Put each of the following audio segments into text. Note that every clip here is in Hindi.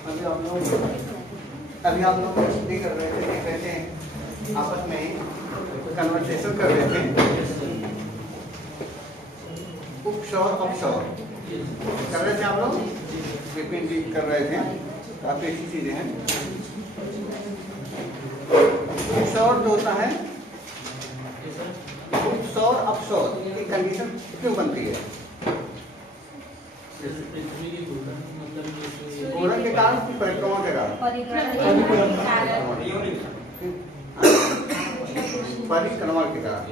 अभी आप लोग स्टडी कर रहे थे, देख रहे थे, आपस में कन्वर्सेशन कर रहे थे, उपशौर अपशौर कर रहे थे आप लोग, रिपीट कर रहे थे, काफी अच्छी चीजें हैं। उपशौर जो होता है, उपशौर अपशौर की कंडीशन क्यों बनती है? घूर्णन के कारण की परिक्रमा के कारण, परिक्रमा के कारण।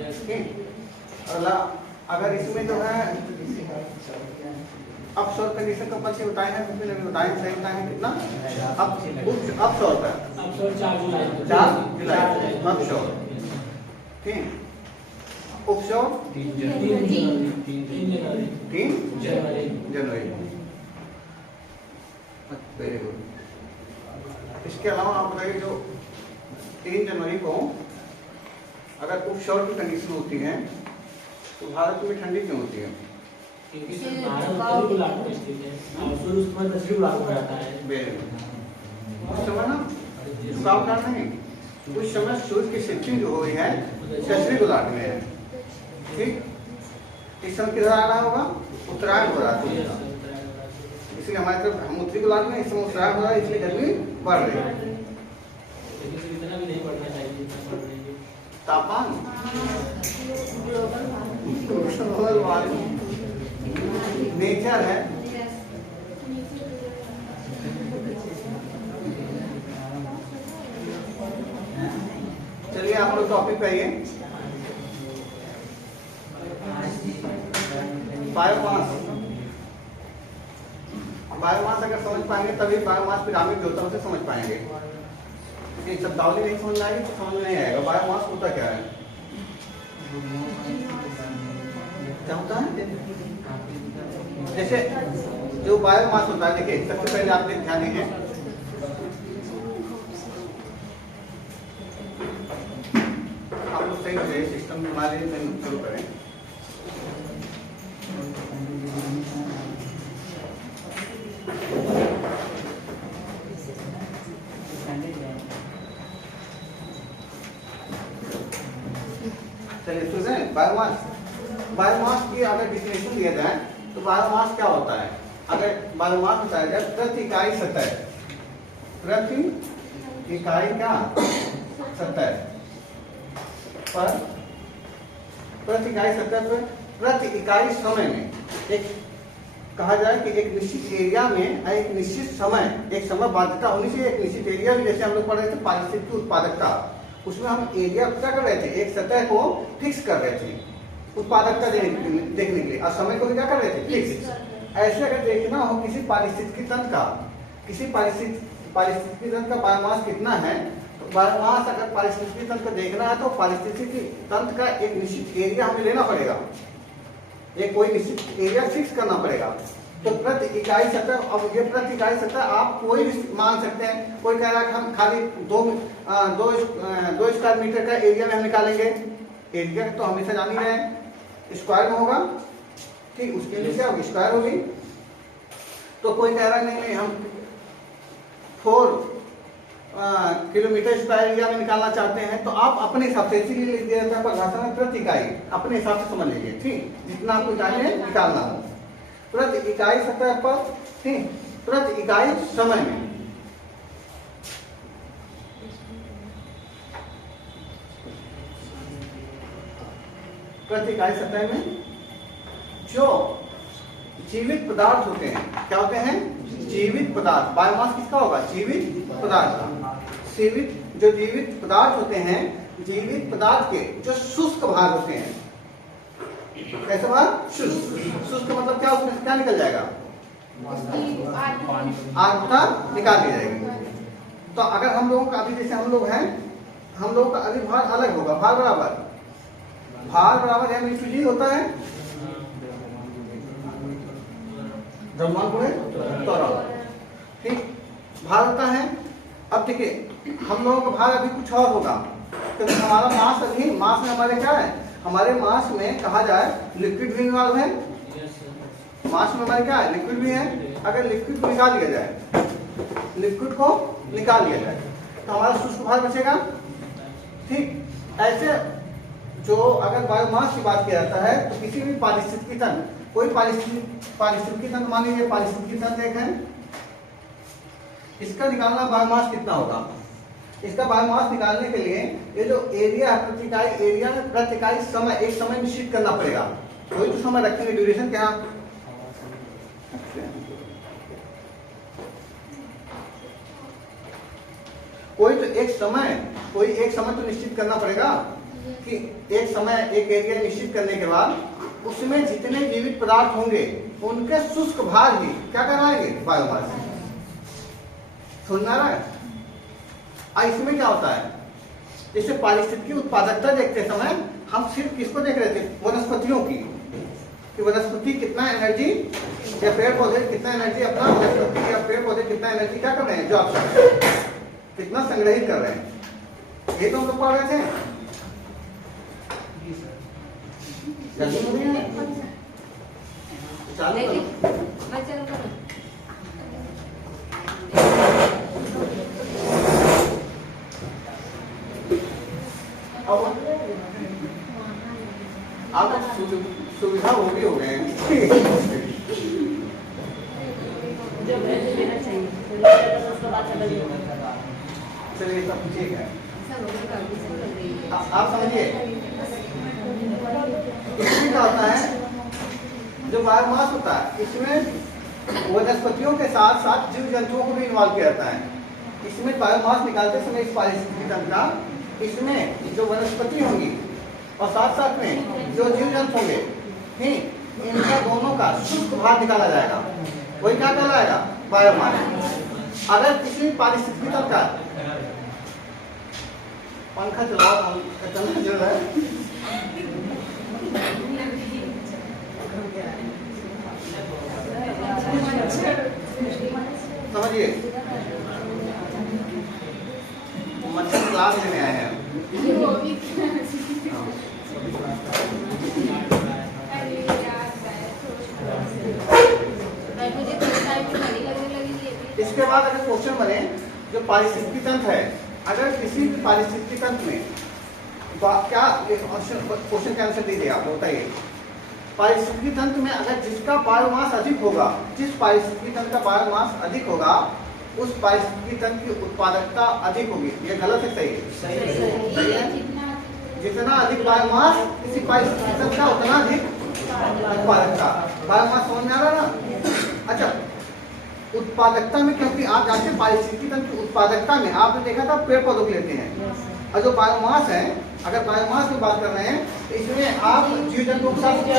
अगर इसमें जो है अपशौर कंडीशन का पक्ष बताए हैं, उसमें नहीं बताए, सही बताए हैं कितना? अपशौर का 4 जुलाई अपशौर, ठीक। उपशौर 3 जनवरी। Very good. इसके अलावा आप बताइए, जो 3 जनवरी को अगर उपशौर की कंडीशन होती है तो भारत में ठंडी क्यों होती है? उस समय ना झुकाव कारण नहीं, उस समय सूर्य की शिफ्टिंग जो हुई है दक्षिणी गोलार्ध में है, ठीक। इस समय किधर आ रहा होगा? उत्तरायण हो रहा है, इसलिए हमारे तरफ हम उत्तरी गोलार्ध में, इस समय उत्तरायण हो रहा है, इसलिए गर्मी बढ़ रही है। तापमान नेचर है, चलिए आप लोग टॉपिक पे आइए। बायोमास, बायोमास अगर समझ पाएंगे तभी बायोमास पिरामिड जो होता है उसे समझ पाएंगे। शब्दावली नहीं समझ आएगी तो समझ नहीं आएगा बायोमास होता क्या है। क्या होता है? जैसे जो बायोमास होता है, देखिए सबसे पहले आप ध्यान दीजिए, आप लोग सही हो जाए, सिस्टम में हमारे शुरू करें। चलिए सुने, बायोमास, बायोमास की अगर डिफिनेशन दिया जाए तो बायोमास क्या होता है? अगर बायोमास बताया जाए प्रति इकाई सतह, प्रति इकाई क्या सतह पर, प्रति इकाई सतह पर, प्रति इकाई समय में, एक कहा जाए कि एक निश्चित एरिया में एक निश्चित समय, एक समय बाध्यता होनी चाहिए, एक निश्चित एरिया में, जैसे हम लोग पढ़ रहे थे पारिस्थितिक उत्पादकता, उसमें हम एरिया क्या कर रहे थे? एक सतह को फिक्स कर रहे थे उत्पादकता देखने के लिए, और समय को भी क्या कर रहे थे? फिक्स। ऐसे अगर देखना हो किसी पारिस्थितिकी तंत्र का, किसी पारिस्थितिकी तंत्र का बायोमास कितना है, तो बायोमास अगर पारिस्थितिकी तंत्र को देखना है तो पारिस्थितिकी तंत्र का एक निश्चित एरिया हमें लेना पड़ेगा, एक कोई निश्चित एरिया फिक्स करना पड़ेगा। तो प्रति इकाई सतह, अब ये प्रति इकाई सतह आप कोई भी मान सकते हैं। कोई कह रहा है हम खाली 2 स्क्वायर मीटर का एरिया में हम निकालेंगे, एरिया तो हमेशा जान ही रहे हैं स्क्वायर में होगा, ठीक, उसके लिए क्या होगी? स्क्वायर होगी। तो कोई कह रहा है नहीं हम 4 किलोमीटर स्क्वायर एरिया में निकालना चाहते हैं, तो आप अपने हिसाब से, इसीलिए लिख दिया जाता है परिभाषा में प्रति इकाई, अपने हिसाब से समझ लीजिए, ठीक, जितना आपको इकाई में निकालना हो, प्रति इकाई सतह पर, ठीक, प्रति इकाई समय में। प्रति इकाई सतह में जो जीवित पदार्थ होते हैं, क्या होते हैं? जीवित पदार्थ। बायोमास किसका होगा? जीवित पदार्थ। जो जीवित पदार्थ होते हैं, जीवित पदार्थ के जो शुष्क भाग होते हैं, कैसे भाग? शुष्क। शुष्क मतलब क्या? उसमें क्या निकल जाएगा? आर्द्रता निकाल दी जाएगी। तो अगर हम लोगों का अभी जैसे हम लोग हैं, हम लोगों का अभी भार अलग होगा, भार बराबर, भार बराबर है जी होता है द्रव्यमान गुणे त्वरण, ठीक, भार होता है। अब देखिए हम लोगों का भार अभी कुछ और होगा, क्योंकि हमारा मास अभी, मास में हमारे क्या है? हमारे मास में कहा जाए लिक्विड भी इन्वॉल्व है, मास में हमारे क्या है? लिक्विड भी है। अगर लिक्विड को निकाल दिया जाए लिक्विड को निकाल लिया जाए तो हमारा शुष्क भाग बचेगा। ठीक ऐसे जो अगर बायोमास की बात किया जाता है तो किसी भी पारिस्थितिकी तंत्र, कोई पारिस्थितिकी तंत्र मान लीजिए, पारिस्थितिकी तंत्र एक है, इसका निकालना बायोमास कितना होगा। इसका बायोमास निकालने के लिए ये जो एरिया है, प्रति इकाई एरिया में प्रति इकाई समय, एक समय निश्चित करना पड़ेगा। कोई तो समय रखेंगे, ड्यूरेशन क्या, कोई एक समय तो निश्चित करना पड़ेगा कि एक समय, एक एरिया निश्चित करने के बाद उसमें जितने जीवित पदार्थ होंगे उनके शुष्क भाग ही क्या कराएंगे, बायोमास। समझ आ रहा है। इसमें क्या होता है, जैसे पारिस्थितिकी उत्पादकता देखते समय हम सिर्फ किसको देख रहे थे, वनस्पतियों की, कि वनस्पति कितना एनर्जी या पेड़ पौधे कितना एनर्जी अपना, वनस्पति या पेड़ पौधे कितना एनर्जी क्या कर रहे हैं, जो आप कितना संग्रहित कर रहे हैं, ये तो हम लोग पढ़ रहे थे। आप सुविधा वो भी हो गए हैं। चलिए सब ठीक है, आप समझिए। इसमें क्या होता है, जो बायोमास होता है इसमें वनस्पतियों के साथ साथ जीव जंतुओं को भी इन्वॉल्व किया जाता है। इसमें बायोमास निकालते समय इस पारिस्थितिकी तंत्र का, इसमें जो वनस्पति होंगी और साथ साथ में जो जीव जंतु होंगे, ठीक, इनका दोनों का शुष्क भाग निकाला जाएगा, वही क्या कहलाएगा, बायोमास। अगर किसी पारिस्थितिकी तंत्र का पंखा चलाओ, चलना जो है समझिए, मच्छर क्लास लेने आए हैं। इसके बाद अगर क्वेश्चन बने, जो पारिस्थितिकी तंत्र है, अगर किसी भी पारिस्थितिकी तंत्र में क्या क्वेश्चन का आंसर दीजिए आप, बताइए। पारिस्थितिकी तंत्र में अगर जिसका बायोमास अधिक होगा, जिस पारिस्थितिकी तंत्र का बायोमास अधिक होगा, उस पारिस्थितिकी तंत्र की उत्पादकता अधिक होगी। ये गलत है, सही है? सही है। जितना अधिक बायोमास किसी पारिस्थितिकी तंत्र का, उतना अधिक उत्पादकता। बायोमास समझ में आ रहा ना। अच्छा, उत्पादकता में, क्योंकि आप जानते हैं पारिस्थितिकी तंत्र की उत्पादकता में आपने देखा था पेड़ पौधों को लेते हैं, और जो बायोमास है, अगर बायोमास की बात कर रहे हैं तो इसमें आप जीव जंतुओं के साथ ले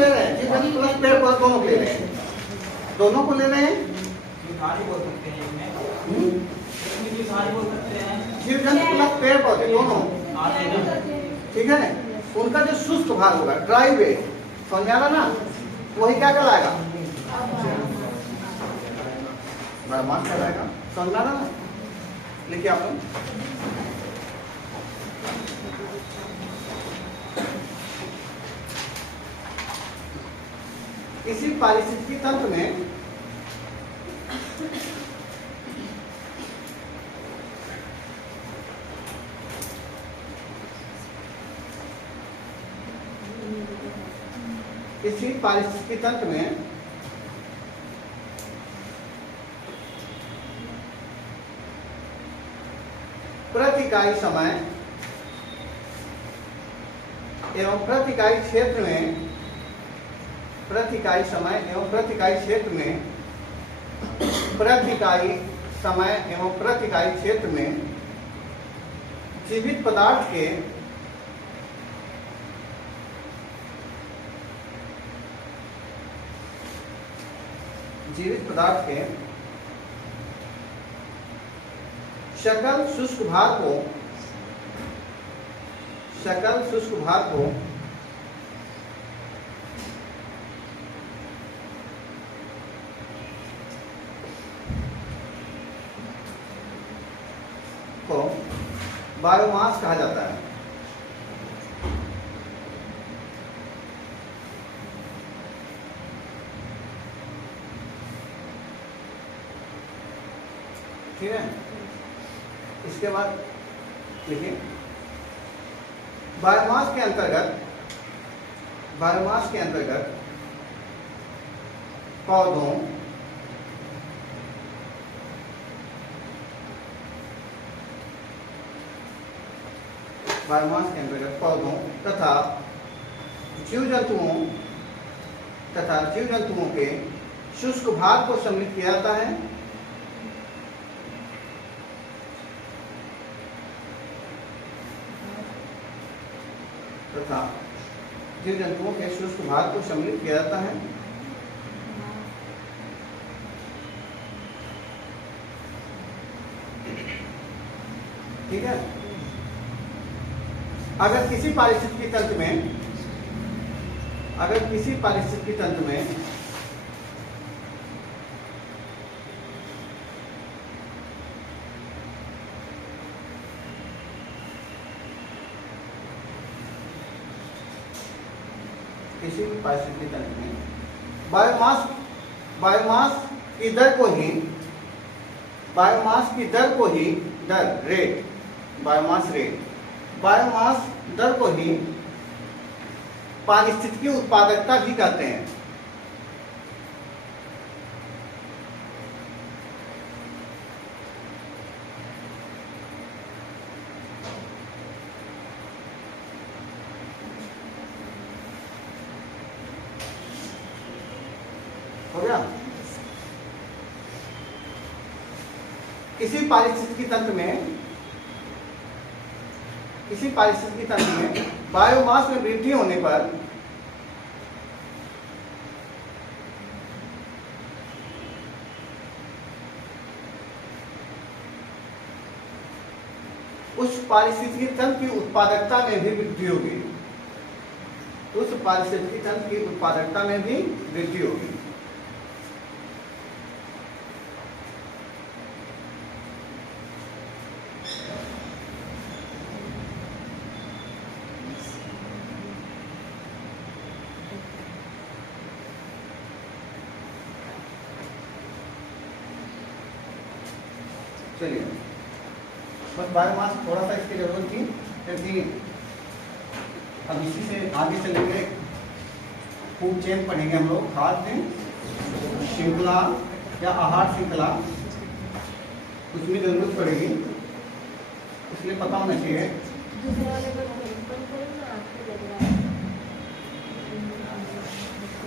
रहे हैं, जीव जंतु प्लस पेड़ पौधे दोनों को ले रहे हैं, दोनों को ले रहे हैं, जीव जंतु प्लस पेड़ पौधे दोनों, ठीक है। उनका जो शुष्क भाग होगा, ड्राई वेट, समझ आ रहा ना, वही क्या कहलाएगा, बायोमास कहलाएगा। समझ आ रहा ना, लिखिए आप लोग। इसी पारिस्थितिकी तंत्र में प्रति इकाई समय एवं प्रति इकाई क्षेत्र में, प्रति इकाई समय एवं प्रति इकाई क्षेत्र में, प्रति इकाई समय एवं प्रति इकाई क्षेत्र में जीवित पदार्थ के सकल शुष्क भाग को बायोमास कहा जाता है। ठीक है। इसके बाद देखिए बायोमास के अंतर्गत पौधों तथा जीव जंतुओं के शुष्क भाग को सम्मिलित किया जाता है। तथा जीव जंतुओं के शुष्क भाग को सम्मिलित किया जाता है। ठीक है। अगर किसी पारिस्थितिकी तंत्र में बायोमास की दर को ही पारिस्थितिकी उत्पादकता भी कहते हैं। हो गया। किसी पारिस्थितिकी तंत्र में बायोमास में वृद्धि होने पर उस पारिस्थितिकी तंत्र की उत्पादकता में भी वृद्धि होगी। चलिए बस बायोमास थोड़ा सा इसकी जरूरत थी, क्योंकि अब इसी से आगे चलेंगे। फूड चेन पढ़ेंगे हम लोग, खाद्य श्रृंखला या आहार श्रृंखला, उसमें जरूरत पड़ेगी, इसलिए पता होना चाहिए।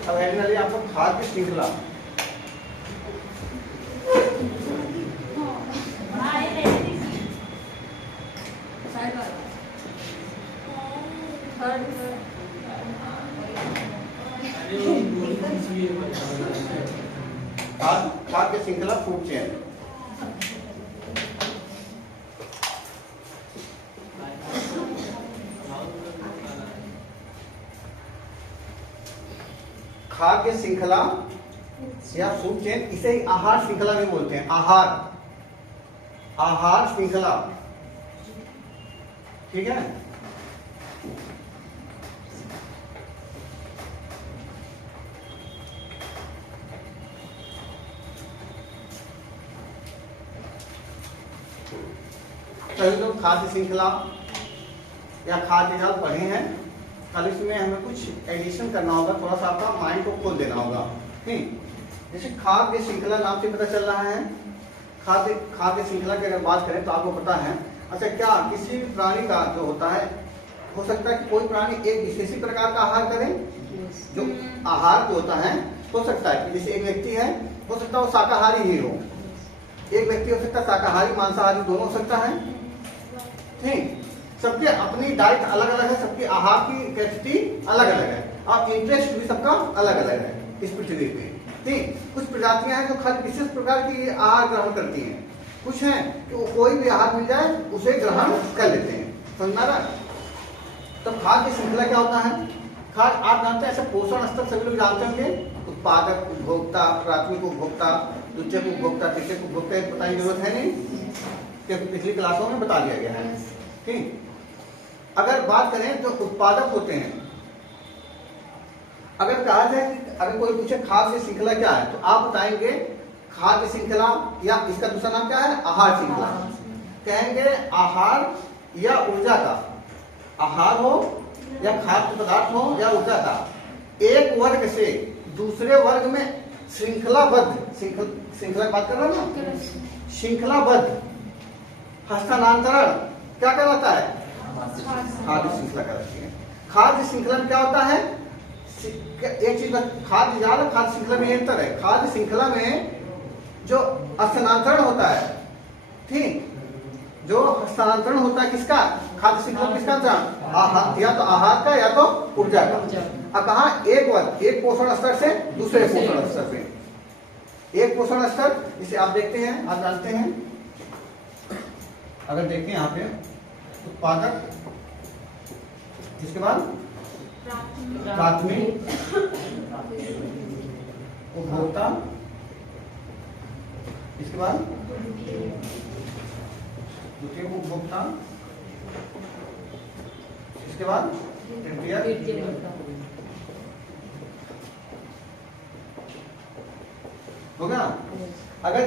अब एलिनली आपको खाद्य श्रृंखला खाद्य श्रृंखला फूड चेन। खाद्य श्रृंखला या फूड चेन, इसे ही आहार श्रृंखला भी बोलते हैं। आहार श्रृंखला, ठीक है। सभी लोग खाद्य श्रृंखला या खाद्य जाल पढ़े हैं। कल इसमें हमें कुछ एडिशन करना होगा, थोड़ा सा आपका माइंड को खोल देना होगा। ठीक, जैसे खाद्य श्रृंखला नाम से पता चल रहा है। खाद्य श्रृंखला की अगर बात करें तो आपको पता है, अच्छा क्या किसी भी प्राणी का जो होता है, हो सकता है कि कोई प्राणी एक विशेष प्रकार का आहार करे। जो आहार जो होता है, हो सकता है कि जैसे एक व्यक्ति है, हो सकता है वो शाकाहारी ही हो, एक व्यक्ति हो सकता है शाकाहारी मांसाहारी दोनों हो सकता है। ठीक, सबके अपनी डाइट अलग अलग है, सबकी आहार की कैपेसिटी अलग अलग है, और इंटरेस्ट भी सबका अलग अलग है इस पृथ्वी पे। ठीक, कुछ प्रजातियां हैं जो खाली विशेष प्रकार की आहार ग्रहण करती हैं, कुछ हैं तो कोई भी आहार मिल जाए उसे ग्रहण कर लेते हैं। समझना रहा। तो खाद्य श्रृंखला क्या होता है? खाद्य आप जानते हैं, ऐसे पोषण स्तर सभी लोग जानते होंगे, उत्पादक, उपभोक्ता, प्राथमिक उपभोक्ता, द्वितीयक उपभोक्ता, तृतीयक उपभोक्ता, बताने की जरूरत है नहीं, पिछली क्लासों में बता दिया गया है। ठीक, अगर बात करें जो उत्पादक होते हैं, अगर कहा जाए कि अगर कोई पूछे खाद्य श्रृंखला क्या है, तो आप बताएंगे खाद्य श्रृंखला या इसका दूसरा नाम क्या है, आहार श्रृंखला। कहेंगे आहार या ऊर्जा का, आहार हो या खाद्य पदार्थ हो या ऊर्जा का, एक वर्ग से दूसरे वर्ग में श्रृंखलाबद्ध, श्रृंखला की बात कर रहे हो ना, श्रृंखलाबद्ध हस्तांतरण क्या कहलाता है, खाद्य श्रृंखला कहलाती है। खाद्य श्रृंखला में क्या होता है, एक चीज खाद्य जाल और खाद्य श्रृंखला में अंतर है। खाद्य श्रृंखला में जो हस्तांतरण होता है, ठीक, जो हस्तांतरण होता है किसका, खाद्य श्रृंखला किसका था, आहार, या तो आहार का या तो ऊर्जा का। अब कहा एक वर्ग, एक पोषण स्तर से दूसरे पोषण स्तर पे, एक पोषण स्तर जिसे आप देखते हैं, आप जानते हैं, अगर देखते हैं यहाँ पे उत्पादक, जिसके बाद प्राथमिक, उपभोक्ता, इसके बाद द्वितीय उपभोक्ता, इसके बाद तृतीय, हो गया। अगर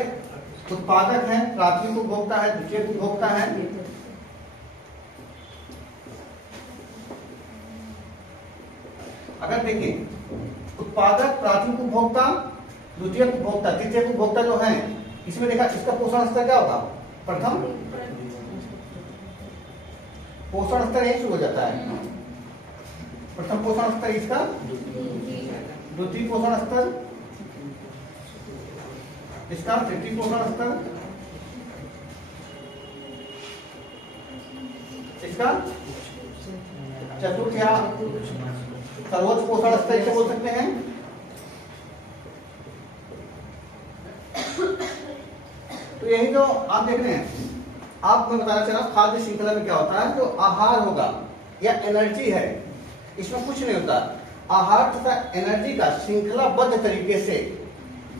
उत्पादक है, प्राथमिक उपभोक्ता है, द्वितीय उपभोक्ता है, अगर देखिए उत्पादक, प्राथमिक उपभोक्ता, द्वितीय उपभोक्ता, तृतीय उपभोक्ता जो है, इसमें देखा इसका पोषण स्तर क्या होगा, प्रथम पोषण स्तर यही शुरू हो जाता है, प्रथम पोषण स्तर इसका, द्वितीय पोषण स्तर इसका, तृतीय पोषण स्तर इसका, चतुर्थ या सर्वोच्च पोषण स्तर इसे बोल सकते हैं। तो यही जो आप देख रहे हैं, आपको बताना चला खाद्य श्रृंखला में क्या होता है, जो आहार होगा या एनर्जी है, इसमें कुछ नहीं होता। आहार तथा एनर्जी का श्रृंखलाबद्ध तरीके से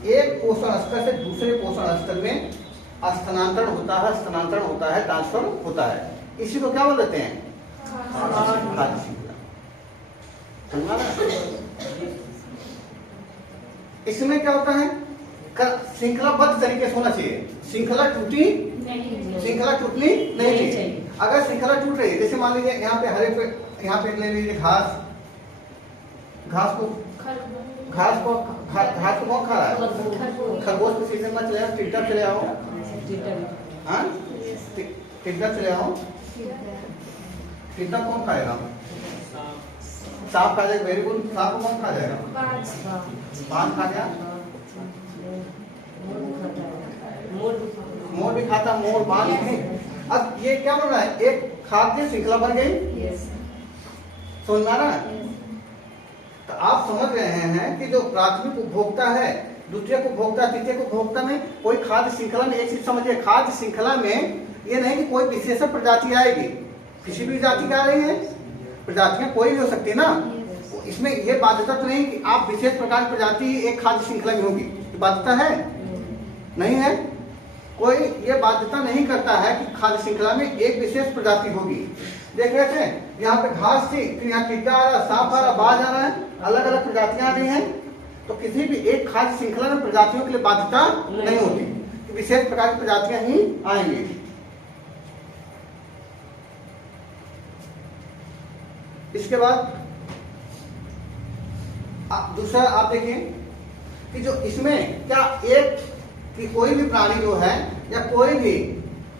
एक पोषण स्तर से दूसरे पोषण स्तर में स्थानांतरण होता है, स्थानांतरण होता है, ट्रांसफर होता है। इसी को क्या बोल देते हैं, खाद्य श्रृंखला। इसमें क्या होता है, श्रृंखलाबद्ध तरीके से होना चाहिए, श्रृंखला टूटनी नहीं चाहिए। अगर श्रृंखला टूट रही है, जैसे मान लीजिए यहाँ पे हरे पे, यहाँ पे ले लीजिए घास, घास को कौन खा रहा है, खरगोश के सीजन में चले आओ, टिड्डा चले आओ, हाँ टिड्डा चले आओ, टिड्डा कौन खाएगा, सांप खा जाएगा, वेरी गुड, सांप को कौन खा जाएगा, बांध खा गया, मोर भी खाता, मोर बांध नहीं। अब ये क्या बन रहा है, एक खाद्य श्रृंखला बन गई, समझ में आ रहा है। तो आप समझ रहे हैं कि जो प्राथमिक उपभोक्ता है, द्वितीय उपभोक्ता, तृतीय उपभोक्ता में कोई खाद्य श्रृंखला में, एक चीज समझिए, खाद्य श्रृंखला में ये नहीं कि कोई विशेष प्रजाति आएगी, किसी भी जाति का आ रही है, प्रजातियां कोई भी हो सकती है ना, इसमें ये बाध्यता तो नहीं कि आप विशेष प्रकार की प्रजाति एक खाद्य श्रृंखला में होगी, बाध्यता है नहीं है, कोई ये बाध्यता नहीं करता है कि खाद्य श्रृंखला में एक विशेष प्रजाति होगी। देख रहे थे यहाँ पे घास थी, फिर यहाँ टिड्डा आ रहा, सांप आ रहा, बाज आ रहा है, अलग अलग प्रजातियां आ रही हैं। तो किसी भी एक खाद्य श्रृंखला में प्रजातियों के लिए बाध्यता नहीं होती, विशेष प्रकार की प्रजातियां ही आएंगी। इसके बाद दूसरा आप देखिए कि जो इसमें क्या एक कि कोई भी प्राणी जो है या कोई भी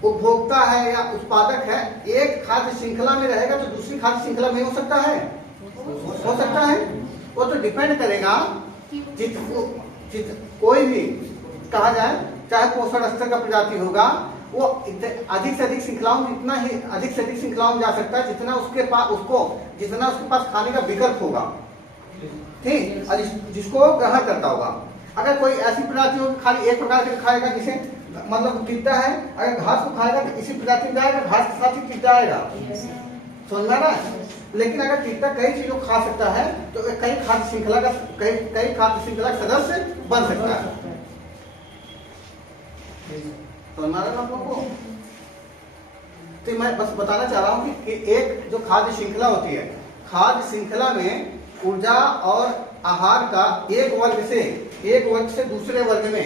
उपभोक्ता है या उत्पादक है, एक खाद्य श्रृंखला में रहेगा तो दूसरी खाद्य श्रृंखला में हो सकता है, हो सकता है। वो तो डिपेंड करेगा, कोई भी कहा जाए, चाहे पोषण स्तर का प्रजाति होगा, वो अधिक से अधिक श्रृंखलाओं में, इतना ही अधिक से अधिक श्रृंखलाओं में जा सकता है जितना उसके पास, जितना उसके पास खाने का विकल्प होगा, ठीक, और जिसको ग्रहण करता होगा। अगर कोई ऐसी प्रजाति हो खाली एक प्रकार के खाएगा, जिसे मतलब टिड्डा है, अगर घास को खाएगा तो इसी प्रजाति में जाएगा, घास के साथ ही टिड्डा आएगा, समझ में आ रहा है। लेकिन अगर टिड्डा कई चीजों को खा सकता है तो कई खाद्य श्रृंखला का सदस्य बन सकता है, समझ में आ रहा है आप लोगों को। तो मैं बस बताना चाह रहा हूँ कि एक जो खाद्य श्रृंखला होती है, खाद्य श्रृंखला में ऊर्जा और आहार का एक वर्ग से दूसरे वर्ग में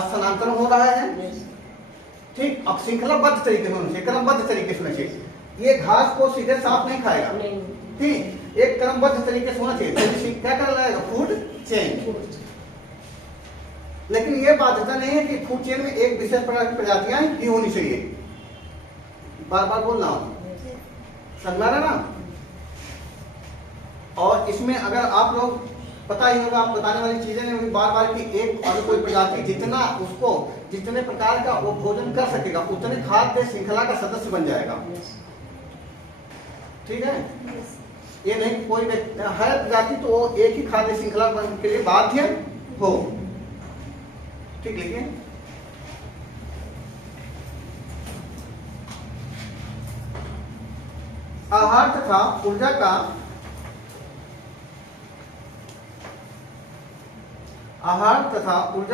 स्थानांतरण हो रहा है, ठीक। अब श्रृंखलाबद्ध तरीके से होना चाहिए, क्रमबद्ध तरीके से होना चाहिए। ये घास को सीधे सांप नहीं खाएगा, ठीक, एक क्रमबद्ध तरीके से होना चाहिए, तो क्या कर लाएगा, फूड चेन। लेकिन ये बाध्यता नहीं है कि फूड चेन में एक विशेष प्रकार की प्रजातियां ही होनी चाहिए, बार बार बोल रहा हूं, समझा रहा ना। और इसमें अगर आप लोग पता ही होगा, आप बताने वाली चीजें नहीं बार बार की, एक और कोई प्रजाति जितना उसको जितने प्रकार का वो भोजन कर सकेगा उतने खाद्य श्रृंखला का सदस्य बन जाएगा, ठीक है। ये नहीं कोई हर प्रजाति तो वो एक ही खाद्य श्रृंखला के लिए बाध्य हो, ठीक। लिखिए आहार तथा ऊर्जा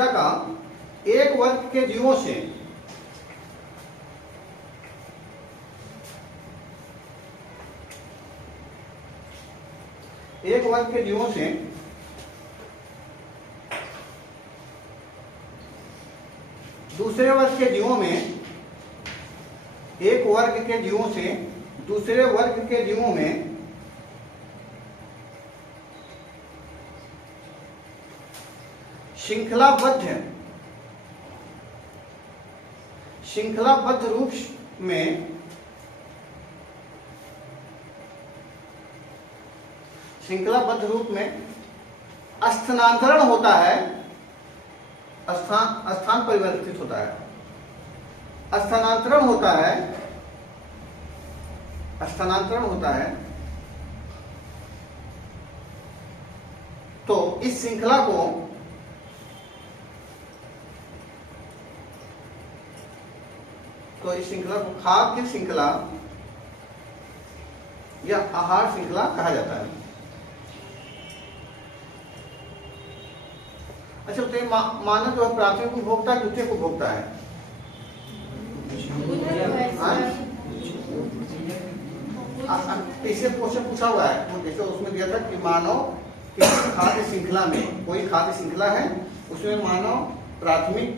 का एक वर्ग के जीवों से दूसरे वर्ग के जीवों में, एक वर्ग के जीवों से दूसरे वर्ग के जीवों में श्रृंखलाबद्ध रूप में स्थानांतरण होता है, स्थान परिवर्तित होता है, स्थानांतरण होता है, तो इस श्रृंखला को खाद्य श्रृंखला या आहार श्रृंखला कहा जाता है। अच्छा, तो मानव जो प्राथमिक उपभोक्ता द्वितीयक उपभोक्ता है, इसे क्वेश्चन पूछा हुआ है, जैसे उसमें दिया था कि मानव किसी खाद्य श्रृंखला में, कोई खाद्य श्रृंखला है उसमें मानव प्राथमिक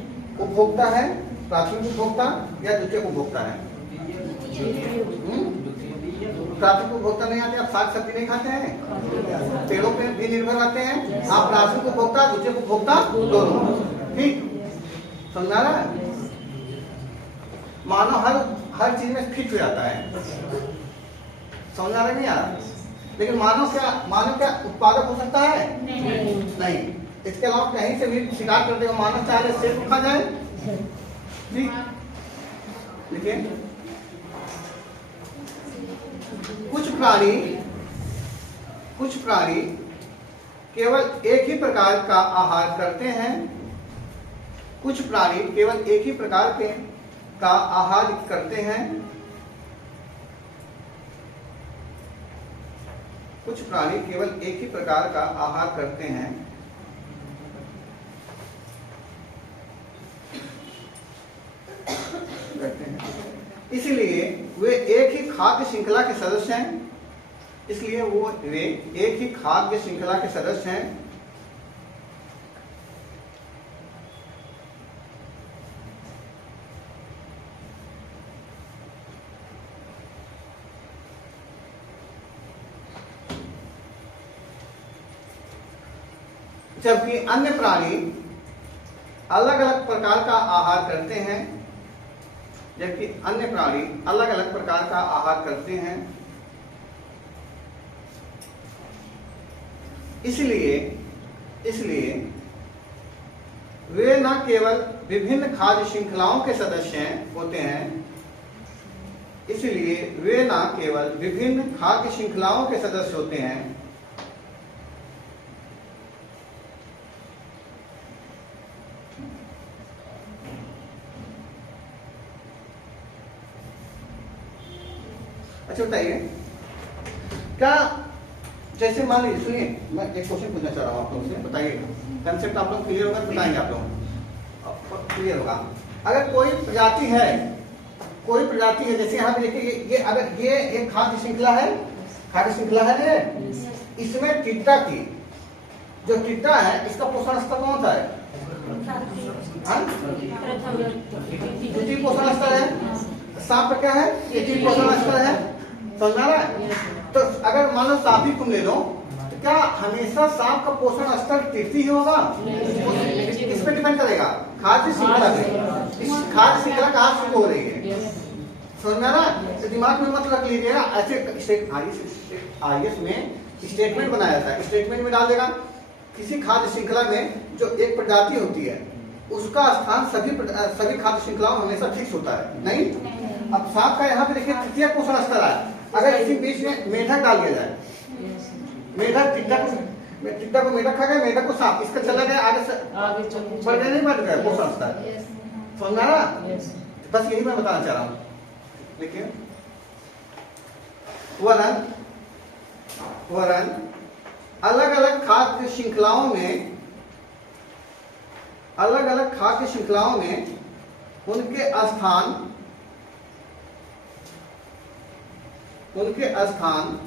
उपभोक्ता है, प्राथमिक उपभोक्ता या द्वितीयक उपभोक्ता है। प्राथमिक उपभोक्ता नहीं आते, आप साग सब्जी नहीं खाते हैं, पेड़ों पे भी निर्भर रहते हैं, आप प्राथमिक उपभोक्ता द्वितीयक उपभोक्ता दोनों, ठीक, समझा रहा है। मानव हर चीज में फिट हो जाता है, समझा रहे नहीं यार। लेकिन मानव क्या उत्पादक हो सकता है? नहीं। इसके अलावा कहीं से भी शिकार कर देगा, मानव चाहे सेब खा जाए, ठीक। लेकिन कुछ प्राणी केवल एक ही प्रकार का आहार करते हैं, कुछ प्राणी केवल एक ही प्रकार का आहार करते हैं, कुछ प्राणी केवल एक ही प्रकार का आहार करते हैं, इसलिए वे एक ही खाद्य श्रृंखला के सदस्य हैं, वे एक ही खाद्य श्रृंखला के सदस्य हैं। जबकि अन्य प्राणी अलग अलग प्रकार का आहार करते हैं, जबकि अन्य प्राणी अलग अलग प्रकार का आहार करते हैं, इसलिए वे न केवल विभिन्न खाद्य श्रृंखलाओं के सदस्य होते हैं, इसलिए वे न केवल विभिन्न खाद्य श्रृंखलाओं के सदस्य होते हैं, अच्छा बताइए क्या, जैसे मान लीजिए, सुनिए मैं एक क्वेश्चन पूछना चाह रहा हूँ आप लोगों से, बताइए कंसेप्ट आप लोग क्लियर होगा, बताएंगे आप लोग क्लियर होगा। अगर कोई प्रजाति है, जैसे यहाँ पे देखिए ये अगर ये एक खाद्य श्रृंखला है ये, इसमें टिड्डा की जो टिड्डा है इसका पोषण स्तर कौन सा है? द्वितीय पोषण स्तर है। सांप का क्या है? तृतीय पोषण स्तर है। समझ आ रहा है? तो अगर मान लो सांप ही तुम ले लो, तो क्या हमेशा सांप का पोषण स्तर तृतीय ही होगा? इस पे डिपेंड करेगा खाद्य श्रृंखला पे। इस खाद्य श्रृंखला कहाँ शुरू हो रही है, समझ में आ रहा है? तो दिमाग में मत रख लीजिएगा। ऐसे आईएएस में स्टेटमेंट बनाया जाता है, स्टेटमेंट में डाल देगा किसी खाद्य श्रृंखला में जो एक प्रजाति होती है उसका स्थान सभी खाद्य श्रृंखलाओं में हमेशा फिक्स होता है। नहीं, अब सांप का यहाँ पे देखिए तृतीय पोषण स्तर है। अगर इसी बीच में मेढक डाल दिया जाए, मेढक टिड्डा को मेढक खा गया, मेढक को सांप, इसका चला गया आगे बढ़ गया, नहीं बढ़ गया पोषण स्तर। समझ में आ रहा? बस यही मैं बताना चाह रहा हूँ। देखिए वरन अलग अलग खाद्य श्रृंखलाओं में उनके स्थान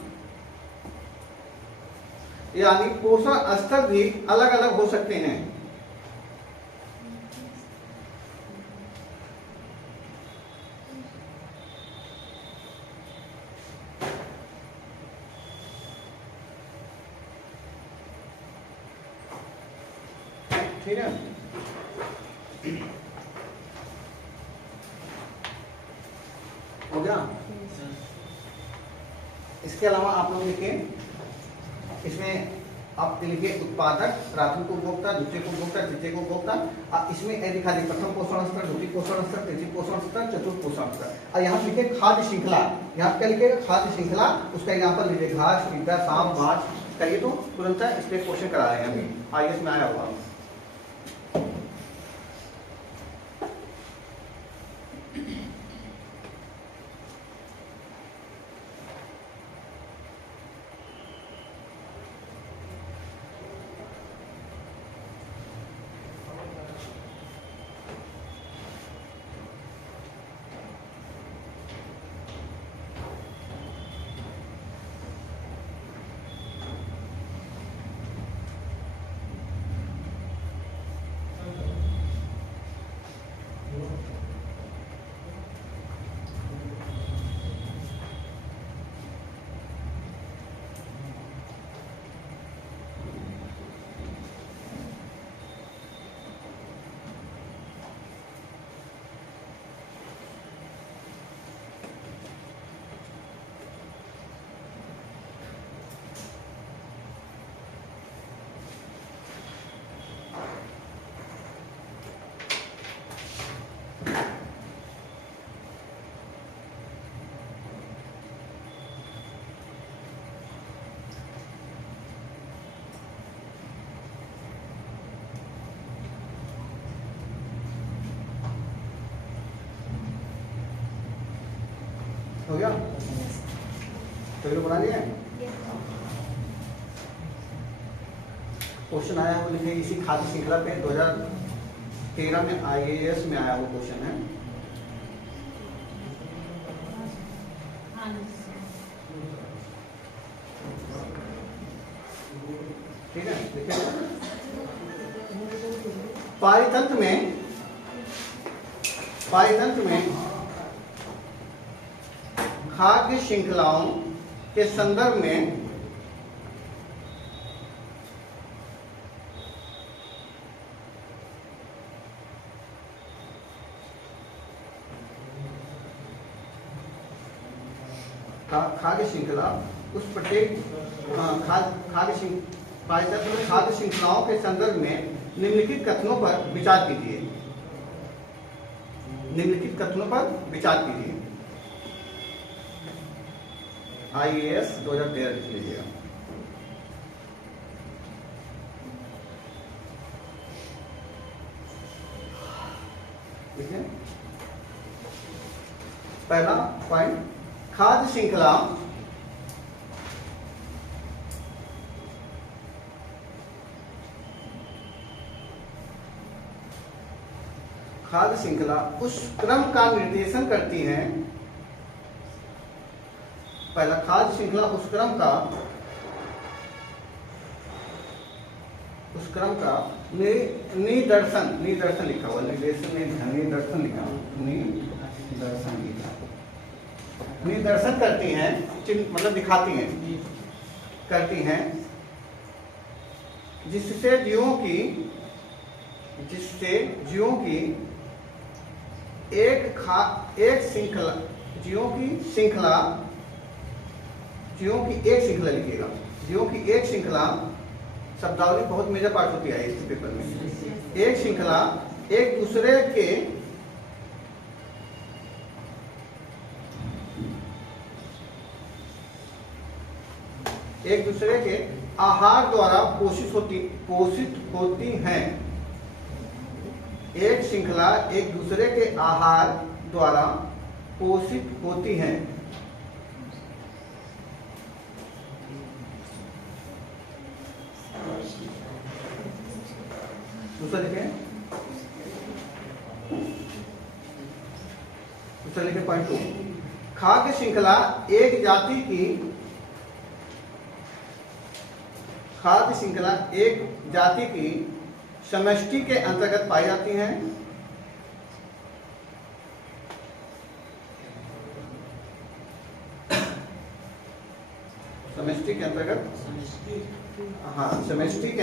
यानी पोषण स्तर भी अलग अलग हो सकते हैं। ठीक है, हो गया। इसके अलावा आप लोग लिखे, इसमें आप लिखिए उत्पादक, प्राथमिक उपभोक्ता, द्वितीयक उपभोक्ता, तृतीयक उपभोक्ता। इसमें दिखा दी प्रथम पोषण स्तर, द्वितीय पोषण स्तर, तृतीय पोषण स्तर, चतुर्थ पोषण स्तर। और यहाँ लिखे खाद्य श्रृंखला, यहाँ क्या लिखेगा? खाद्य श्रृंखला। उसका एग्जाम्पल लीजिए घास, टिड्डा, सांप, माछ। करिए तो तुरंत इस पे क्वेश्चन करा रहे हैं अभी, आईएएस में आया हुआ। हो गया? तो बना लिया। क्वेश्चन आया वो लिखे इसी खाद्य श्रृंखला पे 2013 में आईएएस में आया वो क्वेश्चन है। ठीक है, देखिए पारितंत्र में खाद्य श्रृंखलाओं के संदर्भ में खाद्य श्रृंखला उस प्रत्येक खाद्य श्रृंखलाओं के संदर्भ में निम्नलिखित कथनों पर विचार कीजिए। निम्नलिखित कथनों पर विचार कीजिए। आईएएस 2013 लिख लीजिएगा। ठीक है, पहला पॉइंट, खाद्य श्रृंखला उस क्रम का निर्देशन करती है। पहला, खाद्य श्रृंखला उस क्रम का निदर्शन, निदर्शन लिखा हुआ, निदर्शन नहीं, निदर्शन लिखा हुआ, निदर्शन लिखा, निदर्शन करती हैं, चिन्ह मतलब दिखाती हैं, करती हैं, जिससे जीवों की एक श्रृंखला, जीवों की एक श्रृंखला, जीवों की एक श्रृंखला, शब्दावली बहुत मेजर पार्ट होती है इस पेपर में। एक श्रृंखला एक दूसरे के आहार द्वारा पोषित होती हैं। एक श्रृंखला एक दूसरे के आहार द्वारा पोषित होती हैं। दूसरा लिखें, पॉइंट 2, खाद्य श्रृंखला एक जाति की समष्टि के अंतर्गत पाई जाती हैं। समष्टि के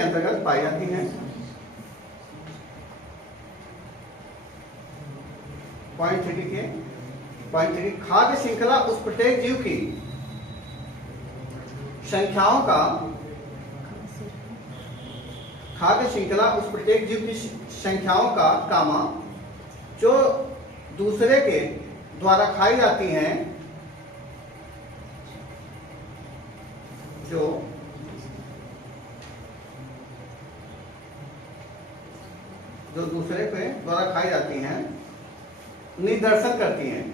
अंतर्गत पाई जाती हैं। पॉइंट 3 के खाद्य श्रृंखला उस प्रत्येक जीव की संख्याओं का, खाद्य श्रृंखला उस प्रत्येक जीव की संख्याओं का कामा जो दूसरे के द्वारा खाई जाती हैं, जो दूसरे के द्वारा खाई जाती हैं, निदर्शन करती हैं।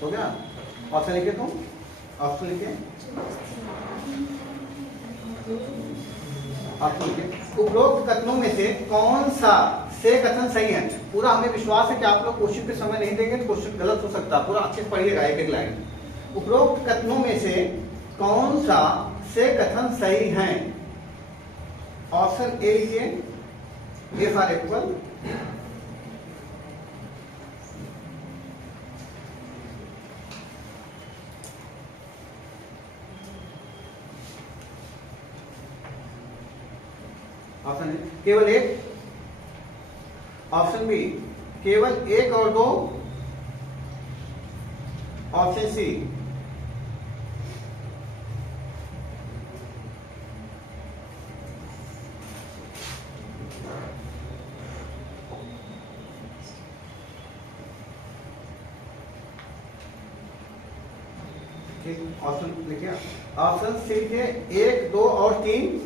हो गया? ऑप्शन लिखे तुम, ऑप्शन लिखे, उपरोक्त कथनों में से कौन सा से कथन सही है? पूरा हमें विश्वास है कि आप लोग क्वेश्चन पे समय नहीं देंगे तो क्वेश्चन गलत हो सकता है, पूरा अच्छे से पढ़िएगा एक एक लाइन। उपरोक्त कथनों में से कौन सा से कथन सही है? ऑप्शन ए लिखिए, ए फॉर एप्पल, ऑप्शन केवल एक, ऑप्शन बी केवल एक और दो, ऑप्शन सी ठीक, ऑप्शन लिखिए, ऑप्शन सी लिखिए 1, 2 और 3,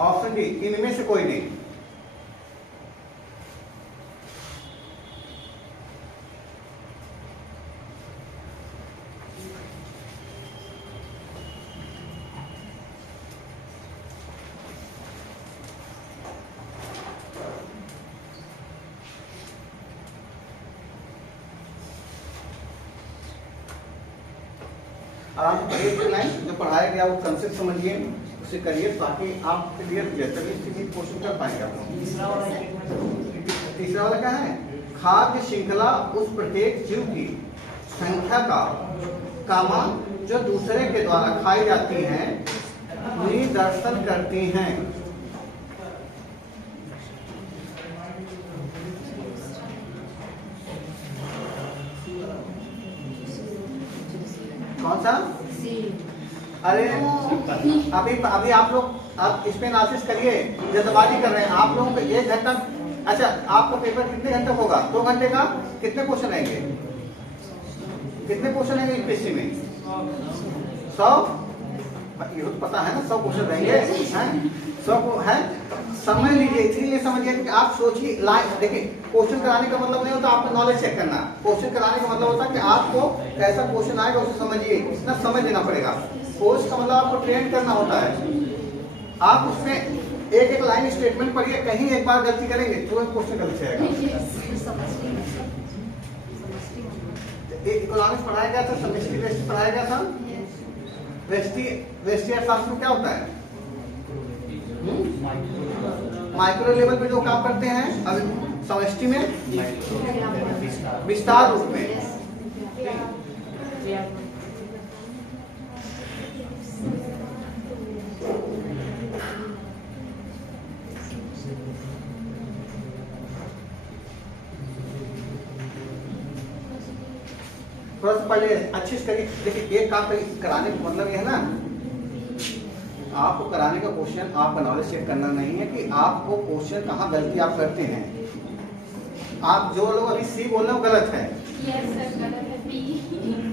ऑप्शन डी इनमें से कोई नहीं। आराम से पढ़िए, लाइन जो पढ़ाया गया वो कंसेप्ट समझिए, उसे करिए ताकि आप क्लियर तभी क्वेश्चन कर पाएंगे आप लोग। तीसरा वाला क्या है? खाद्य श्रृंखला उस प्रत्येक जीव की संख्या का कामा जो दूसरे के द्वारा खाई जाती हैं, निदर्शन करती हैं। कौन सा? अरे अभी आप लोग आप इस पे एनालिसिस करिए, जल्दबाजी कर रहे हैं आप लोगों को 1 घंटा। अच्छा, आपका पेपर कितने घंटे होगा? 2 घंटे का। कितने क्वेश्चन आएंगे? कितने क्वेश्चन आएंगे यूपीएससी में? 100, ये तो पता है ना, 100 क्वेश्चन रहेंगे, सब है, समझ लीजिए। इसीलिए समझिए कि आप सोचिए, लाइक देखिए, क्वेश्चन कराने का मतलब नहीं होता आपको नॉलेज चेक करना। क्वेश्चन कराने का मतलब होता है कि आपको कैसा क्वेश्चन आएगा उसे समझिए, इतना समझ लेना पड़ेगा। कोर्स का मतलब आपको ट्रेन करना होता है। आप उसमें एक एक लाइन स्टेटमेंट पढ़िए, कहीं एक बार गलती करेंगे तुरंत क्वेश्चन गलत जाएगा। इकोनॉमिक्स पढ़ाया गया था, समष्टि व्यष्टि पढ़ाया गया था। व्यष्टि अर्थशास्त्र में क्या होता है? माइक्रो लेवल पे जो काम करते हैं, अब समष्टि में विस्तार रूप में। थोड़ा सा पहले अच्छे से करिए। देखिए, एक काम कराने का मतलब यह है ना, आपको कराने का क्वेश्चन आपका नॉलेज चेक करना नहीं है कि आपको क्वेश्चन कहाँ गलती आप करते हैं। आप जो लोग अभी सी बोल रहे हो गलत है। यस सर, गलत है।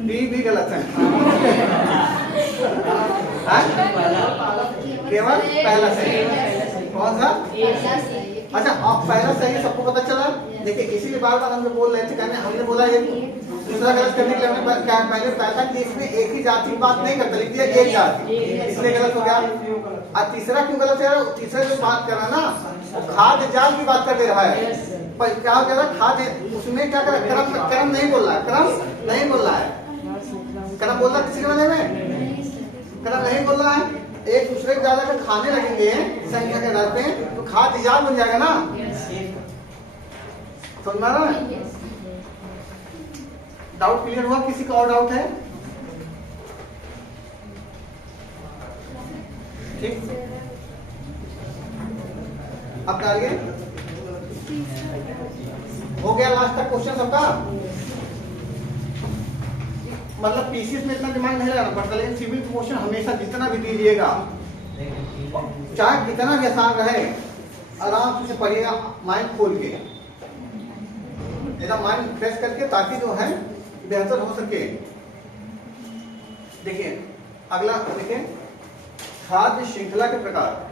बी भी गलत है। केवल पहला सही। कौन सा? अच्छा, आप पहला सही सबको पता चला। देखिए, इसीलिए बार बार हम लोग बोल रहे थे, कहने हमने बोला ये दूसरा गलत करने के लिए हमने पहले बताया कि इसमें एक ही जाति की बात नहीं करता, लिखिए एक जाति, इसलिए गलत हो गया। और तीसरा क्यों गलत है? तीसरा जो बात कर रहा है ना, खाद्य जाल की बात कर दे रहा है। पर क्या हो गया? खाद्य, उसमें क्या कर, क्रम नहीं बोल रहा है, क्रम नहीं बोल रहा है। क्रम बोल रहा है किसी के बारे में? क्रम नहीं बोल रहा है। एक दूसरे को ज्यादा अगर खाने लगेंगे संख्या के आधार पे तो खाद्य जाल बन जाएगा ना। समझ में आ रहा है? डाउट क्लियर हुआ? किसी का और डाउट है? ठीक, अब आगे हो गया लास्ट तक क्वेश्चन सबका। मतलब पीसीएस में इतना दिमाग नहीं लगाना पड़ता, लेकिन सिविल क्वेश्चन हमेशा जितना भी दीजिएगा, चाहे कितना भी आसान रहे, आराम से पढ़िएगा, माइंड खोल के, एकदम माइंड फ्रेश करके, ताकि जो है बेहतर हो सके। देखिए अगला, देखिए खाद्य श्रृंखला के प्रकार।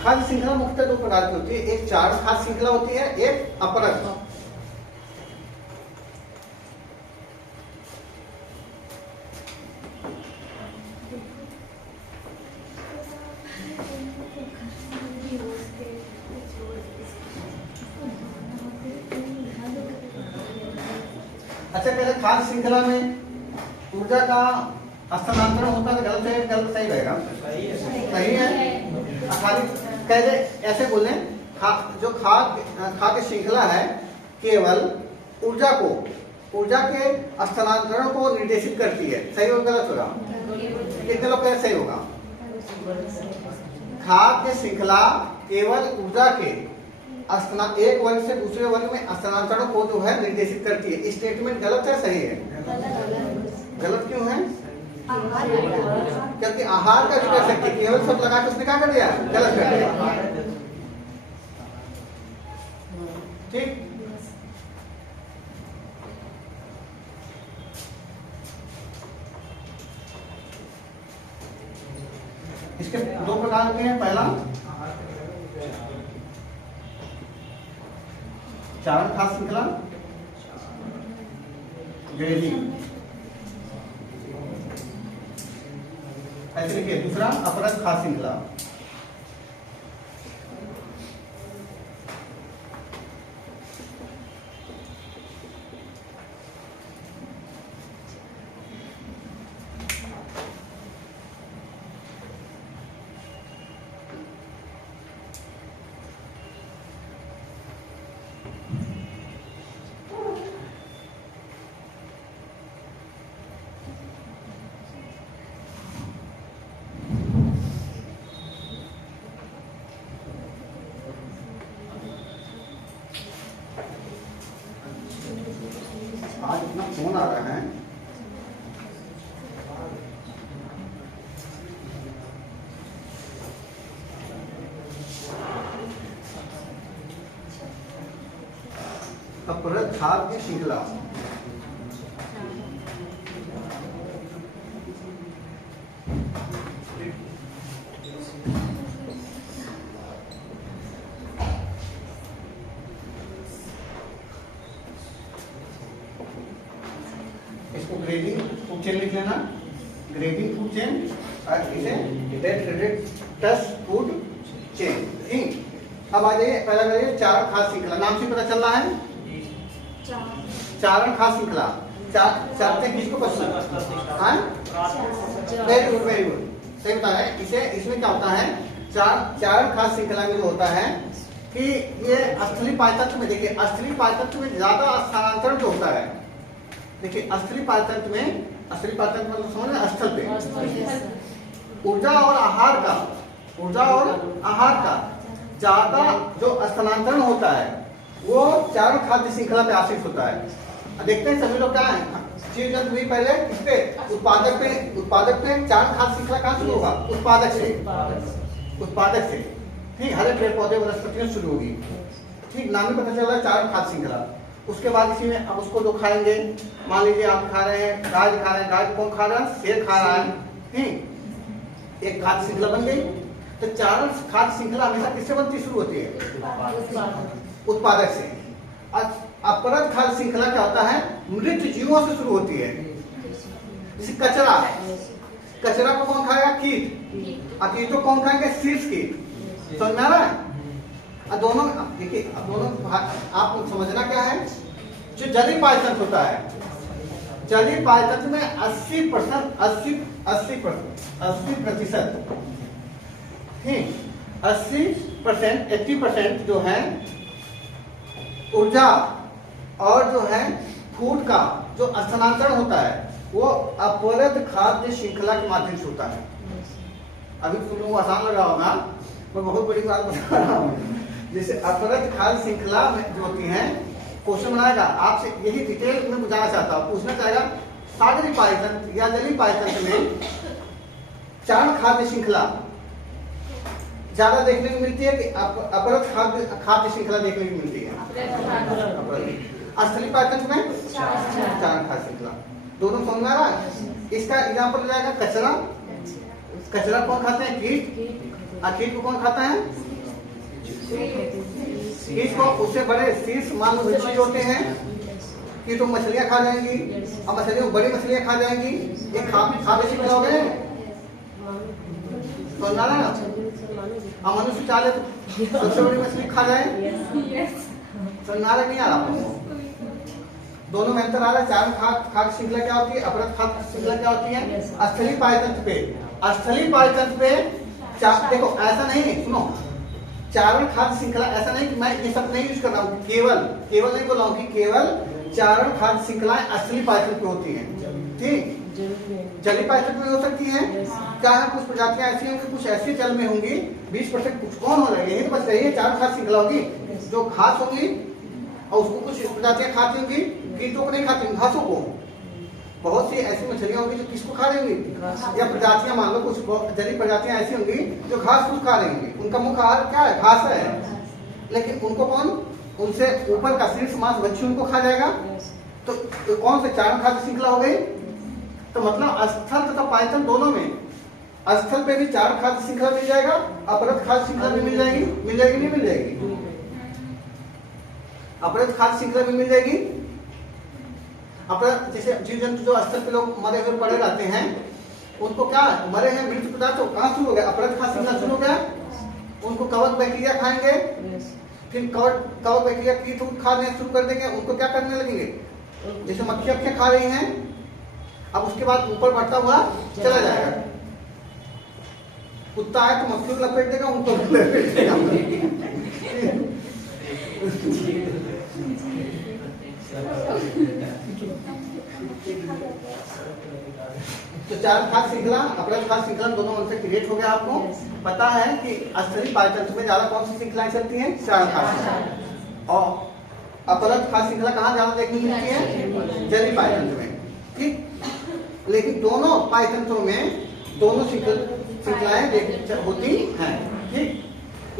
खाद्य श्रृंखला मुख्यतः दो प्रकार की होती है, एक चार खाद्य श्रृंखला होती है, एक अपरक। अच्छा, पहले खाद्य श्रृंखला में ऊर्जा का स्थानांतरण होता है, गलत है? गलत सही रहेगा? सही है। खाली पहले ऐसे बोले, जो खाद्य श्रृंखला है केवल ऊर्जा के स्थानांतरण को निर्देशित करती है। सही होगा गलत होगा? कितने लोग कहें सही होगा? खाद्य श्रृंखला केवल ऊर्जा के एक वर्ग से दूसरे वर्ग में स्थानांतरण को जो है निर्देशित करती है। स्टेटमेंट गलत है? सही है? गलत क्यों है? क्योंकि आहार का जो कर सकते, केवल सब लगा के उसने क्या कर दिया? गलत कर दिया। ठीक, इसके दो प्रकार होते हैं। पहला चारण खाद्य श्रृंखला, ग्रेडिंग, ऐसे लिखिए। दूसरा अपरक खाद्य श्रृंखला। आज इतना फोन आ रहा है। अपरद खाद्य श्रृंखला। इसको ग्रेडिंग फूड चेन लिख लेना, ग्रेडिंग फूड चेन, और इसे डेट्रेटस फूड चेन। ठीक, अब आ जाइए पहला करिए चारण खाद्य श्रृंखला। नाम से पता चल रहा है चारण खाद्य श्रृंखला। चारते किसको पसंद है? वेरी गुड, वेरी गुड, सही बता रहे हैं। इसे इसमें क्या होता है, चारण खाद्य श्रृंखला में जो होता है कि ये स्थलीय पायतंत्र में, देखिए स्थलीय पायतंत्र में ज्यादा स्थानांतरण जो होता है, देखिए स्थलीय पायतंत्र में, स्थलीय पायतंत्र मतलब समझ रहे, स्थल पे ऊर्जा और आहार का, ऊर्जा और आहार का ज्यादा जो स्थानांतरण होता है वो चारण खाद्य श्रृंखला पे आश्रित होता है। देखते हैं सभी लोग क्या है, जीव जंतु भी पहले किस पे, उत्पादक पे चारण खाद्य श्रृंखला कहाँ शुरू होगा? उत्पादक से। ठीक, हरे पेड़ पौधे वनस्पतियों शुरू होगी। ठीक, नाम ही पता चल रहा है चारण खाद्य श्रृंखला। उसके बाद इसी में अब उसको जो खाएंगे, मान लीजिए आप खा रहे हैं, गाय खा रहे हैं, गाय कौन खा रहा है? शेर खा रहा है। ठीक, एक खाद्य श्रृंखला बन गई। तो चारण खाद्य श्रृंखला हमेशा किससे बनती शुरू होती है? उत्पादक से। अपरद खाद्य श्रृंखला क्या होता है? मृत जीवों से शुरू होती है। जैसे कचरा को कौन खाएगा? कीट। और कीट को कौन खाएंगे? शीर्ष कीट। समझ में आ रहा है? दोनों देखिए, दोनों आपको समझना क्या है, जो जलीय पायतंत्र होता है, जलीय पायतंत्र में 80% ठीक, 80% जो है ऊर्जा और जो है फूड का जो स्थानांतरण होता है वो अपरद खाद्य श्रृंखला के माध्यम से होता है। अभी तुम लोगों को आसान लगा होगा, मैं बहुत बड़ी बात बता रहा हूँ। जैसे अपरद खाद्य श्रृंखला में जो होती है, क्वेश्चन बनाएगा आपसे, यही डिटेल में बुझाना चाहता हूँ, पूछना चाहेगा सागरीय पायतंत्र या जलीय पायतंत्र में चारण खाद्य श्रृंखला ज्यादा देखने को मिलती है कि अपरद खाद्य श्रृंखला देखने को मिलती है? स्थलीय पायतंत्र में चारण खाद्य श्रृंखला। दोनों समझ में आ रहा है? इसका एग्जाम्पल जाएगा कचरा। कचरा कौन खाते हैं? कीट। और कीट को कौन खाता है? कीट को उससे बड़े शीर्ष मानवभक्षी होते हैं कि तो मछलियां खा जाएंगी, और मछलियों बड़ी मछलियां खा जाएंगी। ये खाद्य श्रृंखला हो गए। समझना ना? और मनुष्य चाहे तो सबसे बड़ी मछली खा जाए। समझना नहीं आ रहा? दोनों में अंतर आ रहा है। चारण खाद्य श्रृंखला क्या होती है, अपरद खाद्य श्रृंखला क्या होती है? स्थलीय पायतंत्र पे, स्थलीय पायतंत्र पे देखो ऐसा नहीं, सुनो, चारण खाद्य श्रृंखला ऐसा नहीं कि मैं ये सब नहीं यूज कर रहा हूँ, केवल नहीं बोल रहा हूँ कि केवल चारण खाद्य श्रृंखलाएं स्थलीय पायतंत्र पे होती हैं। ठीक, जलीय पायतंत्र में हो सकती हैं, क्या है, कुछ प्रजातियां ऐसी होंगी, कुछ ऐसी जल में होंगी, 20% कुछ कौन हो रही है, यही तो बच रही है। चारण खाद्य श्रृंखला होगी जो घास होंगी, और उसको कुछ प्रजातियां खाती होंगी, कीटों को नहीं खाती होंगी, घासों को। बहुत सी ऐसी मछलियां होंगी जो किसको खा रही होंगी, या प्रजातियां, मान लो कुछ जलीय प्रजातियां ऐसी होंगी जो घास फूस खा रही होंगी, उनका मुख्य आहार क्या है? घास है। लेकिन उनको कौन, उनसे ऊपर का शीर्ष मांसभक्षी उनको खा जाएगा। तो कौन से चारण खाद्य श्रृंखला हो गई? तो मतलब स्थल तथा पायतन दोनों में, स्थल पे भी चारण खाद्य श्रृंखला मिल जाएगा, अपरद खाद्य श्रृंखला भी मिल जाएगी। नहीं मिल जाएगी? अपरद खाद्य श्रृंखला भी मिल जाएगी। अपरद जैसे जीव जंतु जो स्थल पे लोग मरे हुए पड़े रहते हैं, उनको क्या मरे हैं मृत पदार्थ, तो कहाँ शुरू हो गया? अपरद खाद्य श्रृंखला शुरू हो गया। उनको कवक बैक्टीरिया खाएंगे, फिर कवक बैक्टीरिया कीट खाने शुरू कर देंगे, उनको क्या करने लगेंगे? जैसे मक्खियां खा रही हैं, अब उसके बाद ऊपर बढ़ता हुआ चला जाएगा। कुत्ता है तो मक्खियों को लपेट देगा, उनको लपेट देगा। तो चारण खाद्य श्रृंखला, अपरद खाद्य श्रृंखला दोनों उनसे क्रिएट हो गया। आपको पता है कि स्थलीय पायतंत्र में ज्यादा कौन सी श्रृंखलाएं चलती हैं? चारण खाद्य। और अपरद खाद्य श्रृंखला कहाँ ज्यादा देखने को मिलती है? जलीय पायतंत्र में। ठीक, लेकिन दोनों पायतंत्रों में दोनों श्रृंखलाएं होती हैं। ठीक,